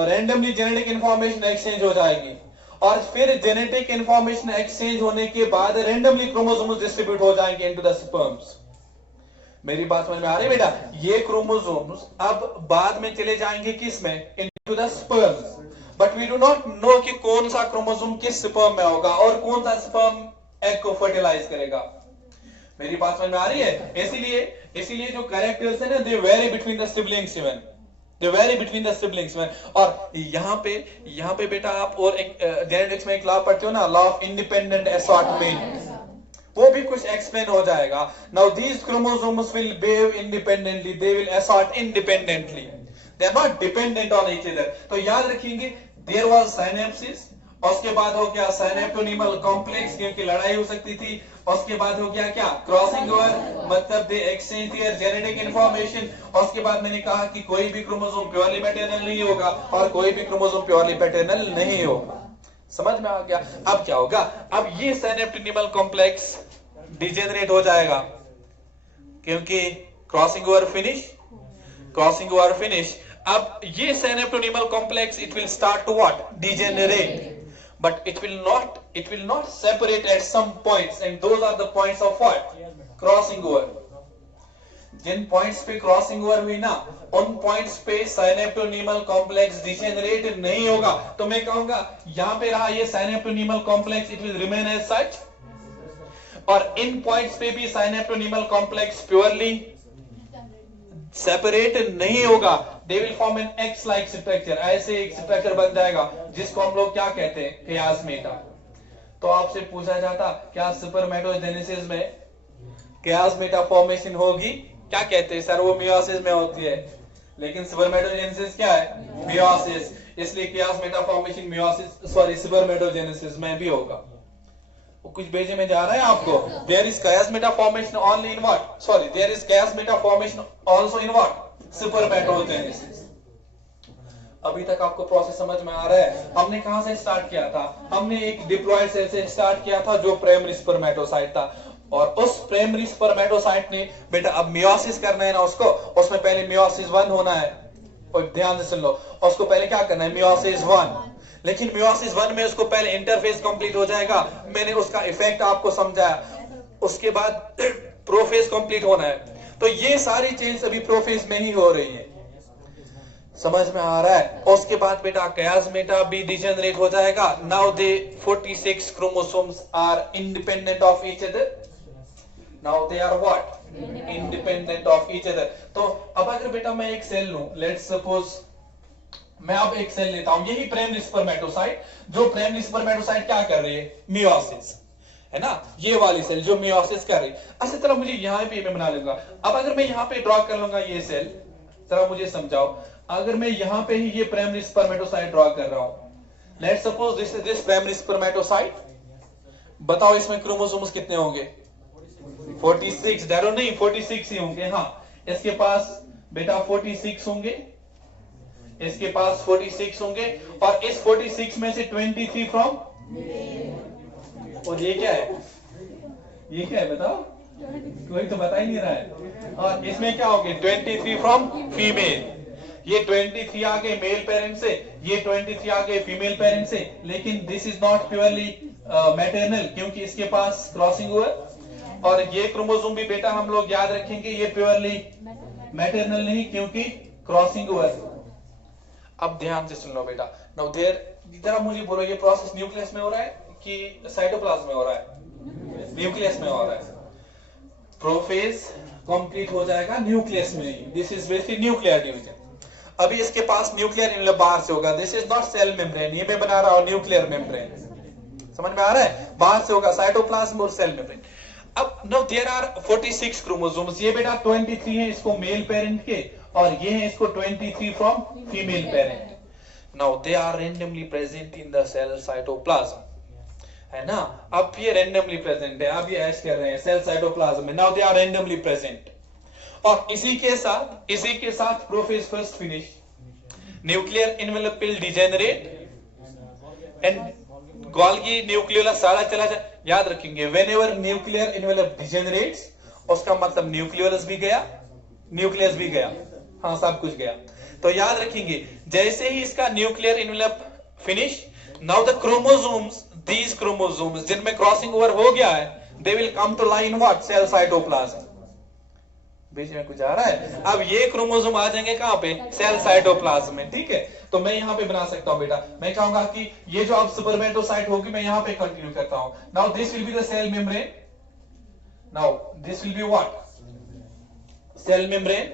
randomly genetic information exchange हो जाएगी, और फिर जेनेटिक इंफॉर्मेशन एक्सचेंज होने के बाद रैंडमली क्रोमोसोम्स डिस्ट्रीब्यूट हो जाएंगे इनटू द स्पर्म्स। मेरी बात समझ में आ रही है बेटा? ये क्रोमोसोम्स अब बाद में चले जाएंगे किस में, into the sperms, but we do not know कि कौन सा क्रोमोसोम किस स्पर्म में होगा और कौन सा स्पर्म एग को फर्टिलाइज करेगा। मेरी बात समझ में आ रही है? इसीलिए जो कैरेक्टर्स है ना, they vary between the siblings even, they vary between the siblings में। और यहाँ पे बेटा आप और एक जेनेटिक्स में एक लॉ पढ़ते हो ना, लॉ ऑफ इंडिपेंडेंट असॉर्टमेंट, वो भी कुछ एक्सप्लेन हो जाएगा। Now these chromosomes will behave independently, they will assort independently, they are not dependent on each other. तो याद रखेंगे, देयर वाज साइनेप्सिस, उसके बाद हो गया साइनेप्टोनीमल कॉम्प्लेक्स, क्योंकि लड़ाई हो सकती थी। उसके बाद हो गया क्या, क्रॉसिंग ओवर, मतलब दे एक्सचेंज देयर जेनेटिक इंफॉर्मेशन। उसके बाद मैंने कहा कि कोई भी क्रोमोसोम प्योरली मैटरनल नहीं होगा, और कोई भी क्रोमोसोम प्योरली पैटर्नल नहीं होगा। समझ में आ गया? अब क्या होगा, अब ये साइनेप्टोनीमल कॉम्प्लेक्स डिजेनरेट हो जाएगा, क्योंकि क्रॉसिंग ओवर फिनिश। अब ये synaptonemal complex, it will start to what, degenerate, but it will not separate at some points, and those are the points of what, crossing over। जिन points पे crossing over हुई ना, उन points पे साइनेप्टोनीमल complex degenerate नहीं होगा। तो मैं कहूंगा यहां पे रहा ये synaptonemal complex, it will remain as such, और इन पॉइंट्स पे भी साइनेप्टोनीमल कॉम्प्लेक्स प्योरली सेपरेट नहीं होगा। They will form an X like structure, ऐसे एक स्ट्रक्चर बन जाएगा जिसको हम लोग क्या कहते हैं, कियास्मेटा। तो आपसे पूछा जाता क्या स्पर्मेटोजेनेसिस में कियास्मेटा फॉर्मेशन होगी, क्या कहते हैं सर, वो मियोसिस में होती है, लेकिन स्पर्मेटोजेनेसिस क्या है, मियोसिस। इसलिए कियास्मेटा फॉर्मेशन मियोसिस, सॉरी स्पर्मेटोजेनेसिस में भी होगा। वो कुछ भेजे में जा रहा है आपको, there is chiasmata formation only in what, sorry there is chiasmata formation also in what, spermatogenesis. अभी तक आपको प्रोसेस समझ में आ रहा है? हमने कहां से स्टार्ट किया था? हमने एक डिप्लॉयड सेल से स्टार्ट किया था जो प्राइमरी स्पर्मेटोसाइट था, और उस प्राइमरी स्पर्मेटोसाइट ने बेटा अब मियोसिस करना है ना उसको, उसमें पहले मियोसिस 1 होना है, और ध्यान से सुन लो, उसको पहले क्या करना है? मियोसिस 1। लेकिन मियोसिस 1 में उसको पहले इंटरफेस कंप्लीट हो जाएगा, मैंने उसका इफेक्ट आपको समझाया। उसके बाद प्रोफेज कंप्लीट होना है, तो ये सारी चेंज अभी प्रोफेज में ही हो रही है, समझ में आ रहा है? उसके बाद बेटा कयास्मेटा भी डिजेनरेट हो जाएगा। Now they 46 chromosomes are independent of each other. Now they are what? Independent of each other. तो अब अगर बेटा मैं एक सेल लूं, लेट्स सपोज मैं अब एक सेल लेता हूं, यही प्राइमरी स्पर्मेटोसाइट, जो प्राइमरी स्पर्मेटोसाइट क्या कर रही है? मियोसिस, है ना? ये वाली सेल जो मियोसिस कर रही है। अच्छी तरह मुझे यहां पे मैं बना लूंगा। अब अगर मैं यहां पे ड्रॉ कर लूंगा ये सेल, जरा मुझे समझाओ, अगर मैं यहां पे ही ये प्राइमरी स्पर्मेटोसाइट ड्रॉ कर रहा हूं, let's suppose this is this primary spermatocyte, बताओ इसमें क्रोमोसोम्स कितने होंगे? 46। डरो नहीं, 46 ही होंगे। हाँ, इसके पास बेटा 46 होंगे, इसके पास 46 होंगे, और इस 46 में से 23 फ्रॉम, और ये क्या है? ये क्या है बताओ? कोई तो बता ही नहीं रहा है। और इसमें क्या होंगे? 23 फ्रॉम फीमेल। ये 23 आ गए मेल पेरेंट से, ये 23 आ गए फीमेल पेरेंट से, लेकिन this is not purely maternal, क्योंकि इसके पास क्रॉसिंग हुआ। और ये क्रोमोसोम भी बेटा हम लोग याद रखेंगे, ये प्योरली मैटरनल नहीं, क्योंकि क्रॉसिंग हुआ। अब ध्यान से सुन लो बेटा। नाउ देयर, जरा मुझे बोलो, ये प्रोसेस न्यूक्लियस में हो रहा है कि साइटोप्लाज्म में हो रहा है? न्यूक्लियस में हो रहा है। प्रोफेज कंप्लीट हो जाएगा न्यूक्लियस में ही। This is basically nuclear division. अभी इसके पास न्यूक्लियर इनलेट बाहर से होगा, this is not cell membrane, ये मैं बना रहा हूं न्यूक्लियर मेम्ब्रेन, समझ में आ रहा है? बाहर से होगा साइटोप्लाज्म और सेल मेम्ब्रेन। अब नाउ देयर आर 46 क्रोमोसोम्स, ये बेटा 23 है इसको मेल पेरेंट के, और ये है इसको 23 from female parent. Now they are randomly present in the cell cytoplasm, है ना? अब ये रैंडमली प्रेजेंट है, अब ये ऐश कर रहे हैं सेल साइटोप्लाज्म में। Now they are randomly present, और इसी के साथ prophase first finish, nuclear envelope will degenerate and Golgi nucleolus सारा चला जाए। याद रखेंगे, व्हेनेवर न्यूक्लियर एनवेलप डिजेनरेट्स, उसका मतलब न्यूक्लियोलस भी गया, न्यूक्लियस भी गया, हाँ सब कुछ गया। तो याद रखेंगे, जैसे ही इसका nuclear envelope finish, now the chromosomes, these chromosomes जिनमें क्रॉसिंग ओवर हो गया है, they will come to lie in what? Cell cytoplasm. बीच में कुछ आ रहा है? अब ये क्रोमोसोम आ जाएंगे कहां पे? सेल साइटोप्लाज्म में, ठीक है? तो मैं यहां पे बना सकता हूं बेटा, मैं कहूंगा कि ये जो अब स्पर्मेटोसाइट होगी, मैं यहां पे कंटिन्यू करता हूं। Now this will be the cell membrane, now this will be what? Cell membrane.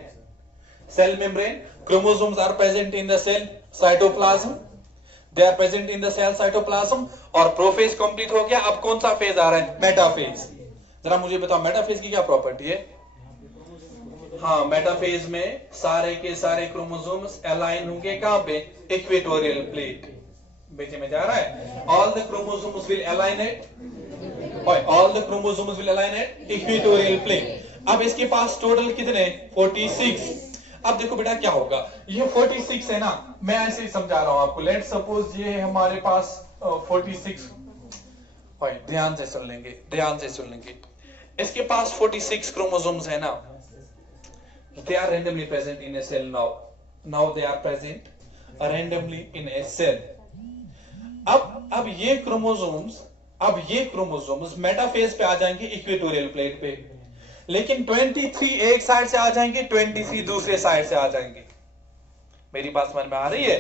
Cell membrane, chromosomes are present in the cell cytoplasm, they are present in the cell cytoplasm, और prophase complete हो गया। अब कौन सा phase आ रहा है? Metaphase. जरा मुझे बताओ मेटाफेज की क्या प्रॉपर्टी है? हाँ, मेटाफेज में सारे के सारे क्रोमोसोम्स अलाइन होंगे कहां पे? Equatorial plate. बीच में जा रहा है, all the chromosomes will align at, all the chromosomes will align at equatorial plate. अब इसके पास टोटल कितने? 46। अब देखो बेटा क्या होगा, ये 46 है ना, मैं ऐसे ही समझा रहा हूं आपको। लेट्स सपोज ये हमारे पास 46, ध्यान से सुन लेंगे, ध्यान से सुन लेंगे। इसके पास 46 क्रोमोसोम्स है ना, they are randomly present in a cell now. Now they are present randomly in a cell. अब ये क्रोमोसोम्स मेटाफेज पे आ जाएंगे इक्वेटोरियल प्लेट पे, लेकिन 23 एक साइड से आ जाएंगे, 23 दूसरे साइड से आ जाएंगे। मेरी बात समझ में आ रही है?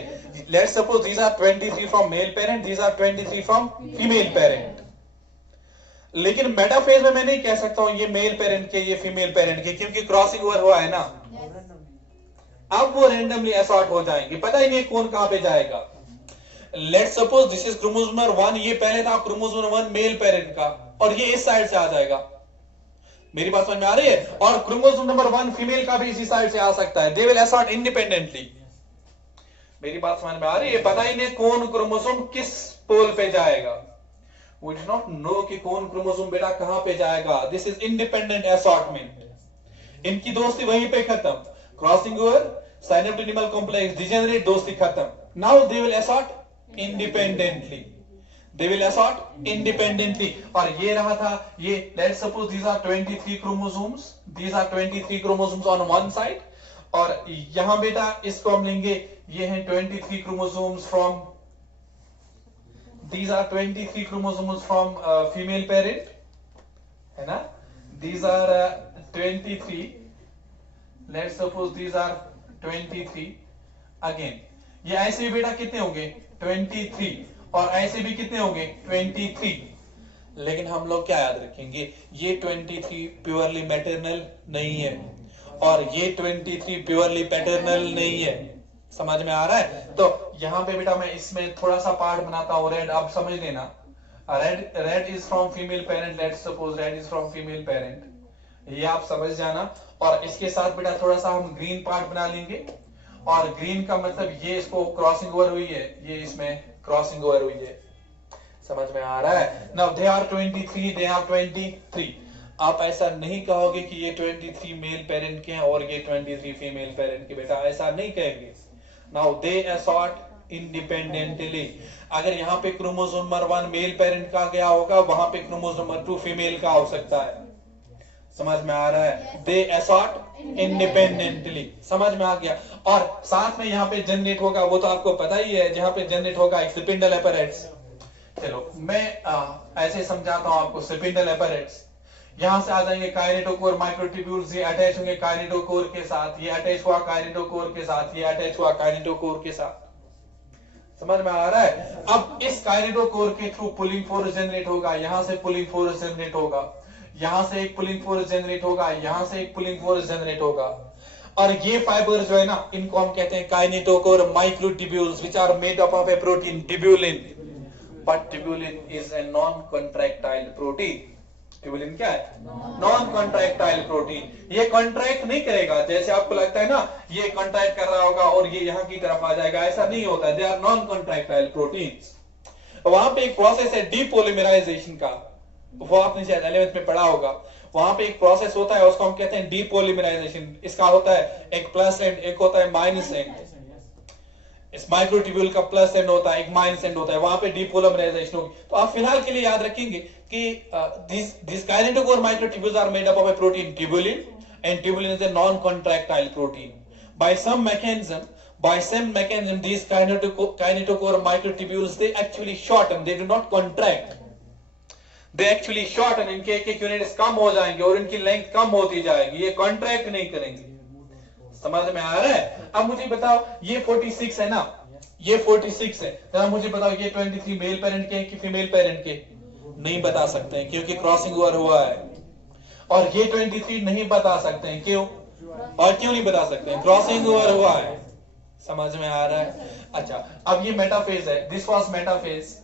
Let's suppose these are 23 from male parent, these are 23 from female parent. लेकिन मेटाफेज में मैं नहीं कह सकता हूं ये मेल पेरेंट के, ये फीमेल पेरेंट के, क्योंकि क्रॉसिंग ओवर हुआ है ना। अब वो रैंडमली असॉर्ट हो जाएंगे, पता ही नहीं कौन कहां पे जाएगा। Let's suppose this is chromosome number 1, ये पहले था क्रोमोसोम नंबर 1 मेल पेरेंट का, और ये इस साइड से आ जाएगा। मेरी बात समझ में आ रही है? और क्रोमोसोम नंबर 1 फीमेल का भी इसी साइड से आ सकता है। दे विल असॉर्ट इंडिपेंडेंटली। मेरी बात समझ में आ रही है? पता ही नहीं कौन क्रोमोसोम किस पोल पे जाएगा। We do not know कि कौन क्रोमोसोम बेटा कहां पे जाएगा। This is independent assortment. इनकी दोस्ती वहीं पे खत्म। क्रॉसिंग ओवर, साइनोप्टेनिमल कॉम्प्लेक्स डिजेनरेट, दोस्ती खत्म. Now they will assort independently. They will assort independently. और ये रहा था, ये let's suppose these are 23 chromosomes. These are 23 chromosomes on one side. और यहाँ बेटा इसको हम लेंगे, ये हैं 23 chromosomes from, these are 23 chromosomes from female parent, है ना? These are 23. Let's suppose these are 23. Again, ये ऐसे भी बेटा कितने होंगे? 23. और ऐसे भी कितने होंगे? 23. लेकिन हम लोग क्या याद रखेंगे, ये 23 प्योरली मैटरनल नहीं है और ये 23 प्योरली पैटर्नल नहीं है. समझ में आ रहा है? तो यहाँ पे बेटा मैं इसमें थोड़ा सा पार्ट बनाता हूँ. रेड आप समझ लेना, red is from female parent. Let's suppose red is from female parent, ये आप समझ जाना. और इसके साथ बेटा थोड़ा सा हम ग्रीन पार्ट बना लेंगे. और ग्रीन का मतलब ये इसको क्रॉसिंग ओवर हुई है, ये इसमें क्रॉसिंग ओवर हुई है. समझ में आ रहा है? Now they are 23, they are 23. आप ऐसा नहीं कहोगे कि ये 23 मेल पेरेंट के हैं और ये 23 फीमेल पेरेंट के, बेटा ऐसा नहीं कहेंगे. Now they assort independently. अगर यहाँ पे क्रोमोसोम नंबर 1 मेल पेरेंट का गया होगा, वहां पे क्रोमोसोम नंबर 2 फीमेल का हो सकता है. समझ में आ रहा है? दे असॉर्ट इंडिपेंडेंटली. समझ में आ गया? और साथ में यहाँ पे जनरेट होगा, वो तो आपको पता ही है, जहाँ पे जनरेट होगा एक स्पिंडल एपैरेट्स. चलो मैं ऐसे समझाता हूँ आपको. स्पिंडल एपैरेट्स यहाँ से आ जाएंगे काइनेटोकोर माइक्रोट्यूब्यूल्स, ये अटैच होंगे काइनेटोकोर के साथ, ये अटैच हुआ काइनेटोकोर के साथ, ये अटैच हुआ काइनेटोकोर के साथ. समझ में आ रहा है? अब इस काइनेटोकोर के थ्रू पुलिंग फोर्स जनरेट होगा, यहां से पुलिंग फोर्स जनरेट होगा, यहां से एक पुलिंग फोर्स जनरेट होगा, यहां से एक पुलिंग फोर्स जनरेट होगा. और ये फाइबर जो है ना, इनको हम कहते हैं kinetochore microtubules which are made up of a protein tubulin. But tubulin is a non contractile protein. Tubulin क्या है? Non contractile protein. ये कॉन्ट्रैक्ट नहीं करेगा. जैसे आपको लगता है ना ये कॉन्ट्रैक्ट कर रहा होगा और ये यहाँ की तरफ आ जाएगा, ऐसा नहीं होता. They are non contractile proteins. वहां पे एक प्रोसेस है डीपोलिमराइजेशन का, वो आपने शायद 11th में पढ़ा होगा. वहां पे एक प्रोसेस होता है, उसको हम कहते हैं डीपोलिमराइजेशन. इसका होता है एक प्लस एंड, एक होता है माइनस एंड. इस माइक्रोट्यूब्यूल का प्लस एंड होता है, एक माइनस एंड होता है. वहां पे डीपोलिमराइजेशन होगी. तो आप फिलहाल के लिए याद रखेंगे कि these kinetochore microtubules are made up of a protein tubulin, and tubulin is a non-contractile protein. By some mechanism, these kinetochore microtubules, they actually shorten, they do not contract. They actually shorten, इनके एक units कम हो जाएंगे और इनकी length कम होती जाएगी. ये contract नहीं करेंगे. समझ में आ रहा है? अब मुझे बताओ, ये 46 है ना, ये 46 है. जरा मुझे बताओ ये 23 मेल पेरेंट के कि फीमेल पेरेंट के? नहीं बता सकते हैं क्योंकि क्रॉसिंग ओवर हुआ है. और ये 23 नहीं बता सकते हैं. क्यों? और क्यों नहीं बता सकते हैं? क्रॉसिंग ओवर हुआ है. समझ में आ रहा है? अच्छा, अब ये मेटाफेज है. This was metaphase.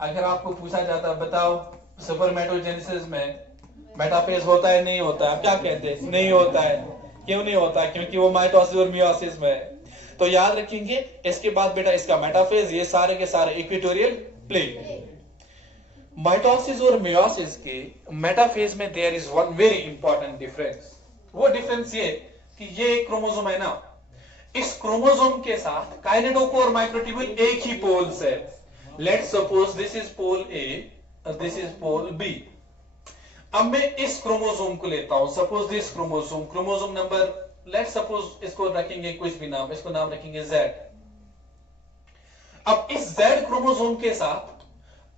अगर आपको पूछा जाता बताओ स्पर्मेटोजेनेसिस में मेटाफेज होता है नहीं होता है, आप क्या कहते हैं? नहीं होता है. क्यों नहीं होता है? क्योंकि वो माइटोसिस और मियोसिस में है. तो याद रखेंगे. इसके बाद बेटा इसका मेटाफेज, ये सारे के सारे इक्वेटोरियल प्लेन. माइटोसिस और मियोसिस के मेटाफेज में there is one very important difference. वो डिफरेंस ये कि ये क्रोमोसोम है ना, इस क्रोमोसोम के साथ काइनेटोकोर माइक्रोट्यूब्यूल एक ही पोल से. Let's suppose this is pole A, this is pole B. अब मैं इस क्रोमोसोम को लेता हूं. Suppose this chromosome number, let's suppose इसको रखेंगे कुछ भी नाम, इसको नाम रखेंगे Z. अब इस Z क्रोमोसोम के साथ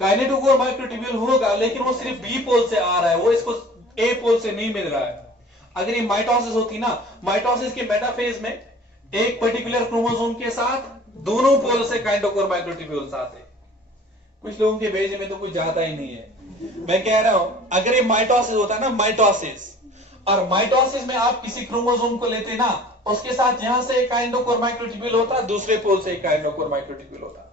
काइनेटोकोर माइक्रोट्यूब्यूल होगा, लेकिन वो सिर्फ बी पोल से आ रहा है, वो इसको ए पोल से नहीं मिल रहा है. अगर ये माइटोसिस होती ना, माइटोसिस के मेटाफेज में एक पर्टिकुलर क्रोमोसोम के साथ दोनों पोल से काइनेटोकोर माइक्रोट्यूब्यूल्स आते. कुछ लोगों के भेजे में तो कुछ जाता ही नहीं है. मैं कह रहा हूं अगर ये माइटोसिस होता है ना, माइटोसिस, और माइटोसिस में आप किसी क्रोमोसोम को लेते ना, उसके साथ यहां से एक काइनेटोकोर माइक्रोट्यूब्यूल होता, दूसरे पोल से एक काइनेटोकोर माइक्रोट्यूब्यूल होता.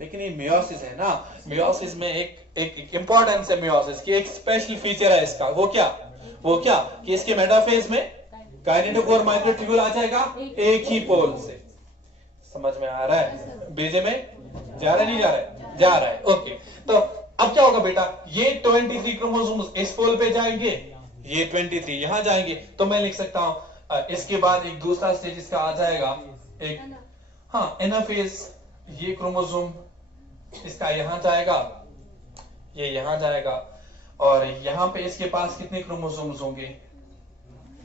लेकिन ये मियोसिस है ना, मियोसिस में एक इंपॉर्टेंस है मियोसिस की, एक स्पेशल फीचर है इसका. वो क्या कि इसके मेटाफेज में काइनेटोकोर माइक्रोट्यूब्यूल आ जाएगा एक ही पोल से. समझ में आ रहा है? भेजे में जा रहा है? नहीं जा रहा है? जा रहा है. ओके. तो अब क्या होगा बेटा, ये 23 क्रोमोसोम्स इस पोल पे जाएंगे, ये 23 यहां जाएंगे. तो मैं लिख सकता हूं इसके बाद एक दूसरा स्टेज इसका आ जाएगा, एक हाँ एनाफेज। ये क्रोमोसोम इसका यहां जाएगा, ये यहां जाएगा, और यहां पे इसके पास कितने क्रोमोसोम्स होंगे?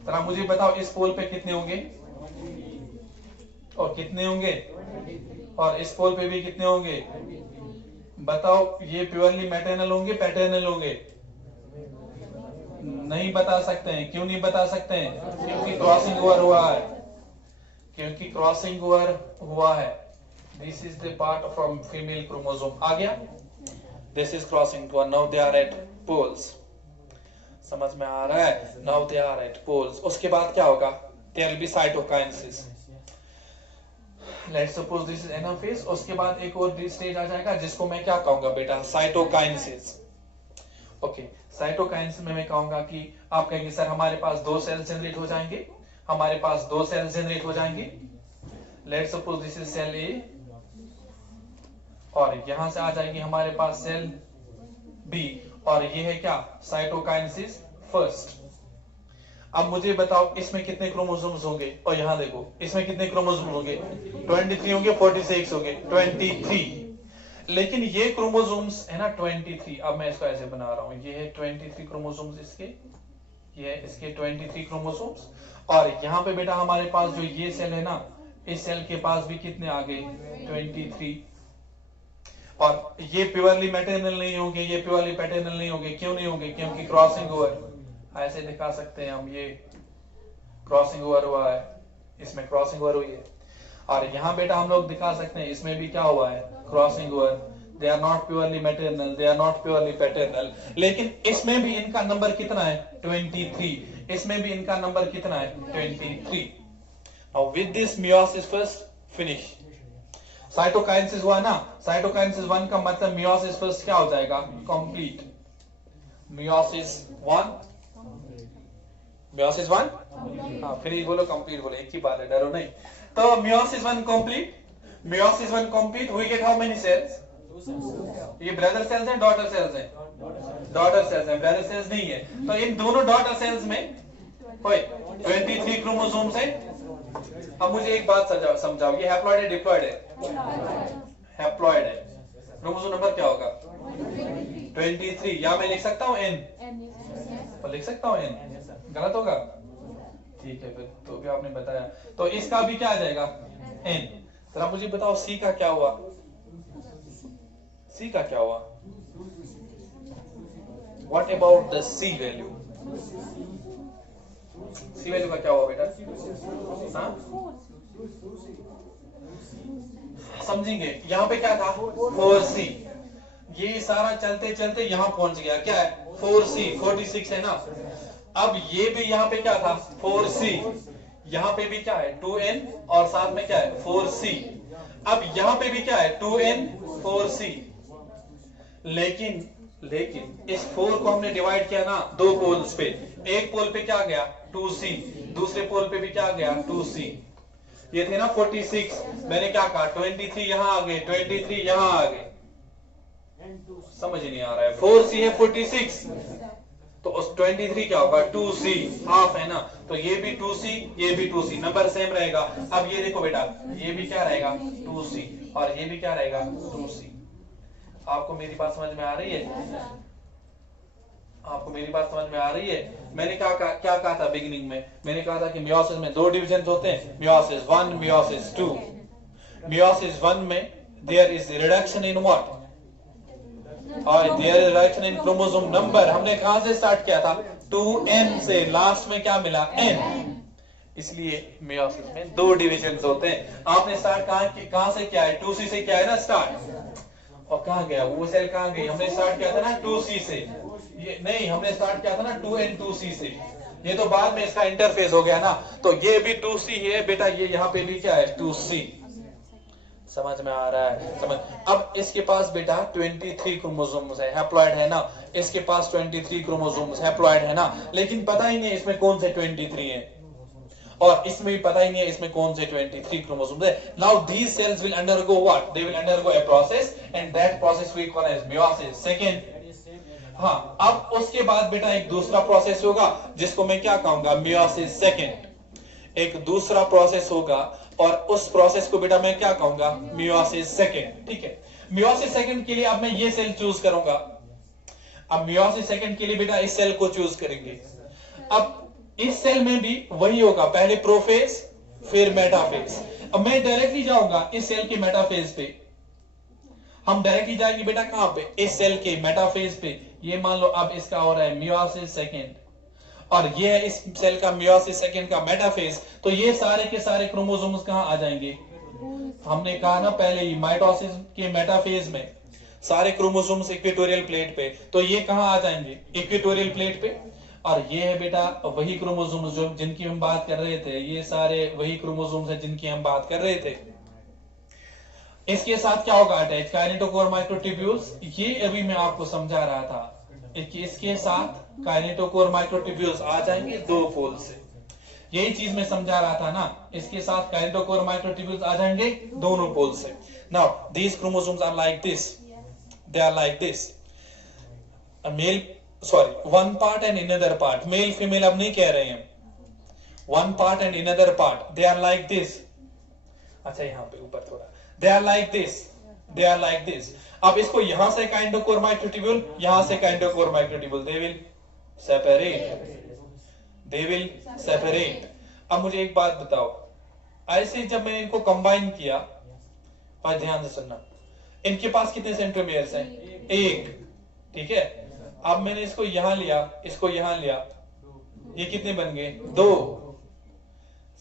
जरा मुझे बताओ, इस पोल पे कितने होंगे और कितने होंगे, और इस पोल पे भी कितने होंगे? बताओ, ये प्योरली मैटरनल होंगे पैटर्नल होंगे? नहीं बता सकते हैं। क्यों नहीं बता सकते हैं? क्योंकि क्रॉसिंग ओवर हुआ है, क्योंकि क्रॉसिंग ओवर हुआ है। This is the part from female chromosome आ गया, this is crossing over, now they are at poles. समझ में आ रहा है? Now they are at poles. उसके बाद क्या होगा? There will be cytokinesis. Let's suppose this is anaphase. उसके बाद एक और स्टेज आ जाएगा जिसको मैं क्या कहूंगा बेटा? साइटोकाइनेसिस। ओके, साइटोकाइनेसिस में मैं कहूंगा कि आप कहेंगे सर हमारे पास 2 सेल जनरेट हो जाएंगे, हमारे पास 2 सेल जनरेट हो जाएंगे। Let's suppose this is cell A, और यहां से आ जाएगी हमारे पास सेल बी, और ये है क्या? Cytokinesis first. अब मुझे बताओ इसमें कितने क्रोमोसोम्स होंगे? और यहां देखो इसमें कितने क्रोमोसोम्स होंगे? 23 होंगे, 46 होंगे, 23। लेकिन ये क्रोमोसोम्स है ना 23। अब मैं इसको ऐसे बना रहा हूं, ये है 23 क्रोमोसोम्स इसके, ये है इसके 23 क्रोमोसोम्स। और यहाँ पे बेटा हमारे पास जो ये सेल है ना, इस सेल के पास भी कितने आ गए? 23। और ये प्योरली मैटरनल नहीं होंगे, ये प्योरली पैटर्नल नहीं होंगे। क्यों नहीं होंगे? क्योंकि क्रॉसिंग ओवर, ऐसे दिखा सकते हैं हम, ये क्रॉसिंग ओवर हुआ है, इसमें क्रॉसिंग ओवर हुई है। और यहाँ बेटा हम लोग दिखा सकते हैं इसमें भी क्या हुआ है? Crossing over. They are not purely maternal, they are not purely paternal. लेकिन इसमें भी इनका नंबर कितना है? 23। इसमें भी इनका नंबर कितना है? 23। Now with this meiosis first finish. Cytokinesis हुआ ना, साइटोकाइनेसिस 1 का मतलब मियोसिस फर्स्ट क्या हो जाएगा? कंप्लीट। मियोसिस 1, मियोसिस 1, हाँ फिर ही बोलो कंप्लीट बोलो, एक ही बात है, डरो नहीं। तो meiosis 1 complete, meiosis 1 complete, we get how many cells? ये ब्रदर सेल्स हैं डॉटर सेल्स हैं? डॉटर सेल्स हैं, ब्रदर सेल्स नहीं है। तो इन दोनों डॉटर सेल्स में 23 क्रोमोसोम्स है। अब मुझे एक बात समझाओ, ये हैप्लॉइड है डिप्लॉइड है? हैप्लॉइड है। क्रोमोसोम नंबर क्या होगा? 23। या मैं लिख सकता हूँ n? तो लिख सकता हूँ n, गलत होगा? ठीक है, फिर तो भी आपने बताया, तो इसका भी क्या आ जाएगा? n। तो आप मुझे बताओ c का क्या हुआ? c का क्या हुआ? What about the c value? c value का क्या हुआ बेटा? हाँ समझेंगे। यहाँ पे क्या था? 4c। ये सारा चलते चलते यहाँ पहुंच गया, क्या है? 4c, 46 है ना। अब ये भी यहाँ पे क्या था? 4c। यहाँ पे भी क्या है? 2n, और साथ में क्या है? 4c। अब यहाँ पे भी क्या है? 2n, 4c। लेकिन इस 4 को हमने डिवाइड किया ना 2 पोल्स पे। एक पोल पे क्या गया? 2c, दूसरे पोल पे भी क्या गया? 2c। ये थे ना 46, मैंने क्या कहा? 23 यहाँ आ गए, 23 यहाँ आ गए। समझ ही नहीं आ रहा है। 4c है 46, तो उस 23 क्या होगा? 2c, हाफ है ना, तो ये भी 2c, ये भी 2c, नंबर सेम रहेगा। अब ये देखो बेटा, ये भी क्या रहेगा? 2c, और ये भी क्या रहेगा? 2c। आपको मेरी बात समझ में आ रही है? आपको मेरी बात समझ में आ रही है? मैंने क्या कहा था बिगिनिंग में? मैंने कहा था कि मियोसिस में 2 डिवीजन होते हैं, मियोसिस 1, मियोसिस 2। मियोसिस 1 में there is reduction in what? और there is reduction in chromosome number. हमने कहां से स्टार्ट किया था? 2n से, लास्ट में क्या मिला? n। इसलिए मियोसिस में 2 डिविजन होते हैं। आपने स्टार्ट कहां से किया है? 2c से किया है ना स्टार्ट। और कहां गया वो सेल? कहां गई? हमने स्टार्ट किया था ना 2c से। ये नहीं, हमने स्टार्ट किया था ना 2n 2c से। ये तो बाद में इसका इंटरफेस हो गया ना। तो ये भी 2c है बेटा, ये यहाँ पे भी क्या है? 2c। समझ में आ रहा है? समझ। अब इसके पास बेटा 23 क्रोमोसोम्स है, हैप्लॉइड है ना। इसके पास 23 क्रोमोसोम्स हैप्लॉइड है ना, लेकिन पता ही नहीं इसमें कौन से 23 है, और इसमें भी पता ही नहीं है इसमें कौन से 23 क्रोमोसोम्स है। Now these cells will undergo what? They will undergo a process, and that process we call as meiosis second. हाँ, अब उसके बाद बेटा एक दूसरा प्रोसेस होगा जिसको मैं क्या कहूंगा? Meiosis second. एक दूसरा प्रोसेस होगा और उस प्रोसेस को बेटा मैं क्या कहूंगा, मियोसिस सेकंड। ठीक है, मियोसिस सेकंड के लिए अब मैं ये सेल चूज करूंगा। अब मियोसिस सेकंड के लिए बेटा इस सेल को चूज करेंगे। अब इस सेल में भी वही होगा, पहले प्रोफेज फिर मेटाफेज। अब मैं डायरेक्टली जाऊंगा इस सेल के मेटाफेज पे। हम डायरेक्टली जाएंगे बेटा कहां पे, इस सेल के मेटाफेज पे। ये मान लो अब इसका हो रहा है मियोसिस सेकंड और ये है इस सेल का मियोसिस सेकंड का मेटाफेज। तो ये सारे के सारे क्रोमोसोम्स कहां आ जाएंगे, हमने कहा ना पहले ही माइटोसिस के मेटाफेज में सारे क्रोमोसोम्स इक्वेटोरियल प्लेट पे, तो ये कहां आ जाएंगे, इक्वेटोरियल प्लेट पे। और ये है बेटा वही क्रोमोसोम्स जो जिनकी हम बात कर रहे थे, ये सारे वही क्रोमोसोम्स हैं जिनकी हम बात कर रहे थे। इसके साथ क्या होगा अटैच, काइनेटोकोर माइक्रोट्यूब्यूल्स। ये अभी मैं आपको समझा रहा था, इसके साथ काइनेटोकोर माइक्रोट्यूब्यूल्स आ जाएंगे दो पोल से। यही चीज मैं समझा रहा था ना, इसके साथ काइनेटोकोर माइक्रोट्यूब्यूल्स आ जाएंगे दोनों पोल से। Now these chromosomes are like this, they are like this, male sorry one part and another part, male female अब नहीं कह रहे हैं, one part and another part, they are like this. अच्छा यहाँ पे ऊपर थोड़ा, they are like this, they are like this. अब इसको यहां से काइनेटोकोर माइक्रोट्यूब्यूल, यहां से kinetochore microtubule, they will separate, they will separate. अब मुझे एक बात बताओ, ऐसे जब मैंने इनको कंबाइन किया, और ध्यान से सुनना, इनके पास कितने सेंट्रोमियर्स हैं, एक। ठीक है, अब मैंने इसको यहां लिया, इसको यहां लिया, ये कितने बन गए, दो।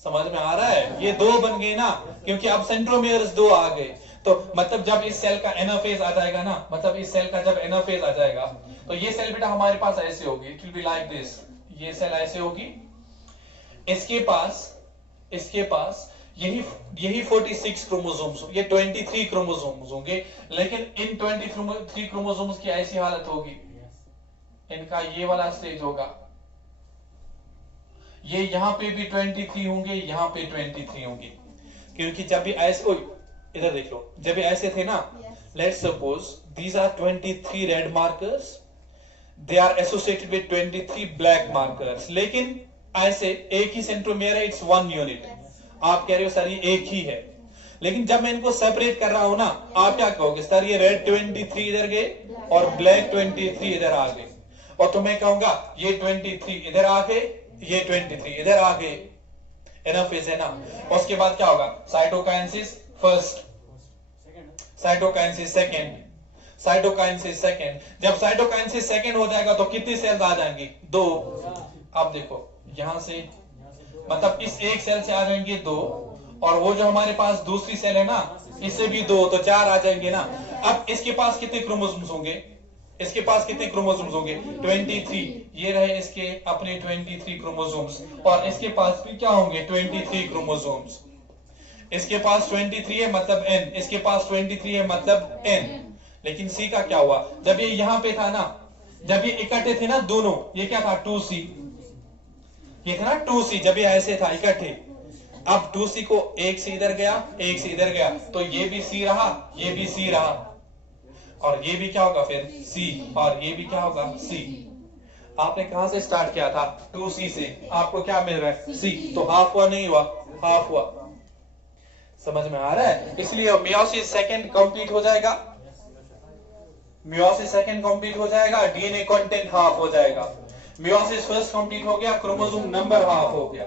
समझ में आ रहा है, ये दो बन गए ना, क्योंकि अब सेंट्रोमियर्स दो आ गए। तो मतलब जब इस सेल का एनाफेज आ जाएगा ना, मतलब इस सेल का जब एनाफेज आ जाएगा, तो ये सेल बेटा हमारे पास ऐसे होगी, it will be like this. ये सेल ऐसे होगी, इसके पास यही 46 क्रोमोसोम्स, ये 23 क्रोमोसोम्स होंगे। लेकिन इन 23 क्रोमोसोम्स की ऐसी हालत होगी, इनका ये वाला स्टेज होगा, ये यहां पे भी 23 होंगे, यहां पे 23 होंगे। क्योंकि जब भी ऐसे, इधर देख लो, जब भी ऐसे थे ना, let's suppose these are 23 red markers, they are associated with 23 black markers. लेकिन ऐसे एक ही सेंट्रोमियर है, इट्स वन यूनिट। आप कह रहे हो सर ये एक ही है, लेकिन जब मैं इनको सेपरेट कर रहा हूं ना, आप क्या कहोगे, सर ये रेड 23 इधर गए और ब्लैक 23 इधर आ गए। और तो मैं कहूंगा ये 23 इधर आ गए, ये 23 इधर आ गए। एनाफेज है ना। उसके बाद क्या होगा, cytokinesis first, cytokinesis second, cytokinesis second. जब साइटोकाइनेसिस सेकंड हो जाएगा तो कितनी सेल्स आ जाएंगी, दो। अब देखो यहां से, मतलब इस एक सेल से आ जाएंगे दो, और वो जो हमारे पास दूसरी सेल है ना, इससे भी दो, तो चार आ जाएंगे ना। अब इसके पास कितने क्रोमोसोम्स होंगे, इसके पास कितने क्रोमोसोम्स होंगे, 23। ये रहे इसके अपने 23 क्रोमोसोम्स, और इसके पास भी क्या होंगे, 23 क्रोमोसोम्स। इसके पास 23 है मतलब n, इसके पास 23 है मतलब n। लेकिन C का क्या हुआ, जब ये यहां पे था ना, जब ये इकट्ठे थे ना दोनों, ये क्या था 2C, ये था ना 2C, जब ये ऐसे था इकट्ठे। अब 2C को एक से इधर गया, एक से इधर गया, तो ये भी C रहा, ये भी C रहा, और ये भी क्या होगा फिर C, और ये भी क्या होगा C। आपने कहां से स्टार्ट किया था, 2C से, आपको क्या मिल रहा है C, तो हाफ हुआ नहीं हुआ, हाफ हुआ। समझ में आ रहा है। इसलिए मियोसिस सेकंड कंप्लीट हो जाएगा, मियोसिस सेकंड कंप्लीट हो जाएगा, डीएनए कंटेंट हाफ हो जाएगा। मियोसिस फर्स्ट कंप्लीट हो गया, क्रोमोसोम नंबर हाफ हो गया।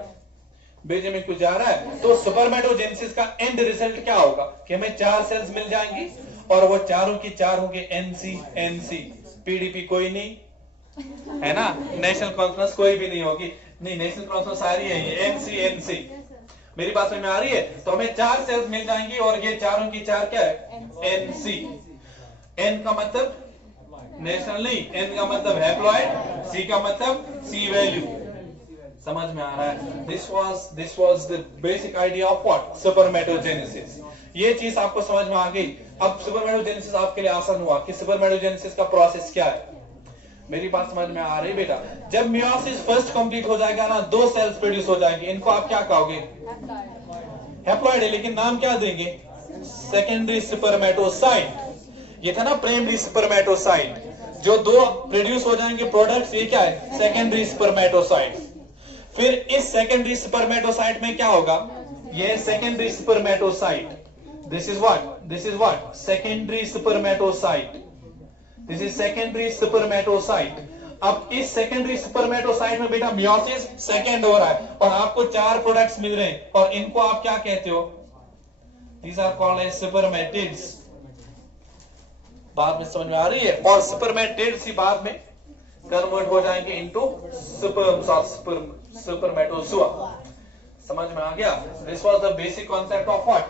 बेजे में कुछ जा रहा है। तो सुपरमेटोजेनेसिस का एंड रिजल्ट क्या होगा कि हमें 4 सेल्स मिल जाएंगी, और वो चारों की 4 होंगे NC NC। PDP कोई नहीं है ना, नेशनल कॉन्फ्रेंस कोई भी नहीं होगी, नहीं नेशनल कॉन्फ्रेंस सारी है, ये NC NC। मेरी बात समझ में आ रही है। तो हमें 4 सेल्स मिल जाएंगी, और ये चारों की 4 क्या है, NC। N का मतलब नेशनल नहीं, N का मतलब हैप्लॉइड, C का मतलब C वैल्यू। समझ में आ रहा है। This was the basic idea of what, spermatogenesis. ये चीज आपको समझ में आ गई। अब सुपरमेटोजेनेसिस आपके लिए आसान हुआ कि सुपरमेटोजेनेसिस का प्रोसेस क्या है। मेरी बात समझ में आ रही बेटा। जब मियोसिस फर्स्ट कंप्लीट हो जाएगा ना, 2 सेल्स प्रोड्यूस हो जाएंगे, इनको आप क्या कहोगे, हैप्लॉइड है, लेकिन नाम क्या देंगे, सेकेंडरी स्पर्मेटोसाइट। ये था ना प्राइमरी स्पर्मेटोसाइट। जो 2 प्रोड्यूस हो जाएंगे प्रोडक्ट्स, ये क्या है, सेकेंडरी स्पर्मेटोसाइट। फिर इस सेकेंडरी स्पर्मेटोसाइट में क्या होगा, ये secondary spermatocyte, this is what secondary spermatocyte, this is secondary spermatocyte. अब इस सेकेंडरी स्पर्मेटोसाइट में बेटा मियोसिस सेकेंड हो रहा है और आपको 4 प्रोडक्ट्स मिल रहे हैं और इनको आप क्या कहते हो, these are called as spermatids. बात में समझ में आ रही है, और स्पर्मेटिड्स ही बाद में कन्वर्ट हो जाएंगे इनटू स्पर्म्स और स्पर्मेटोजोआ। समझ में आ गया? This was the basic concept of what,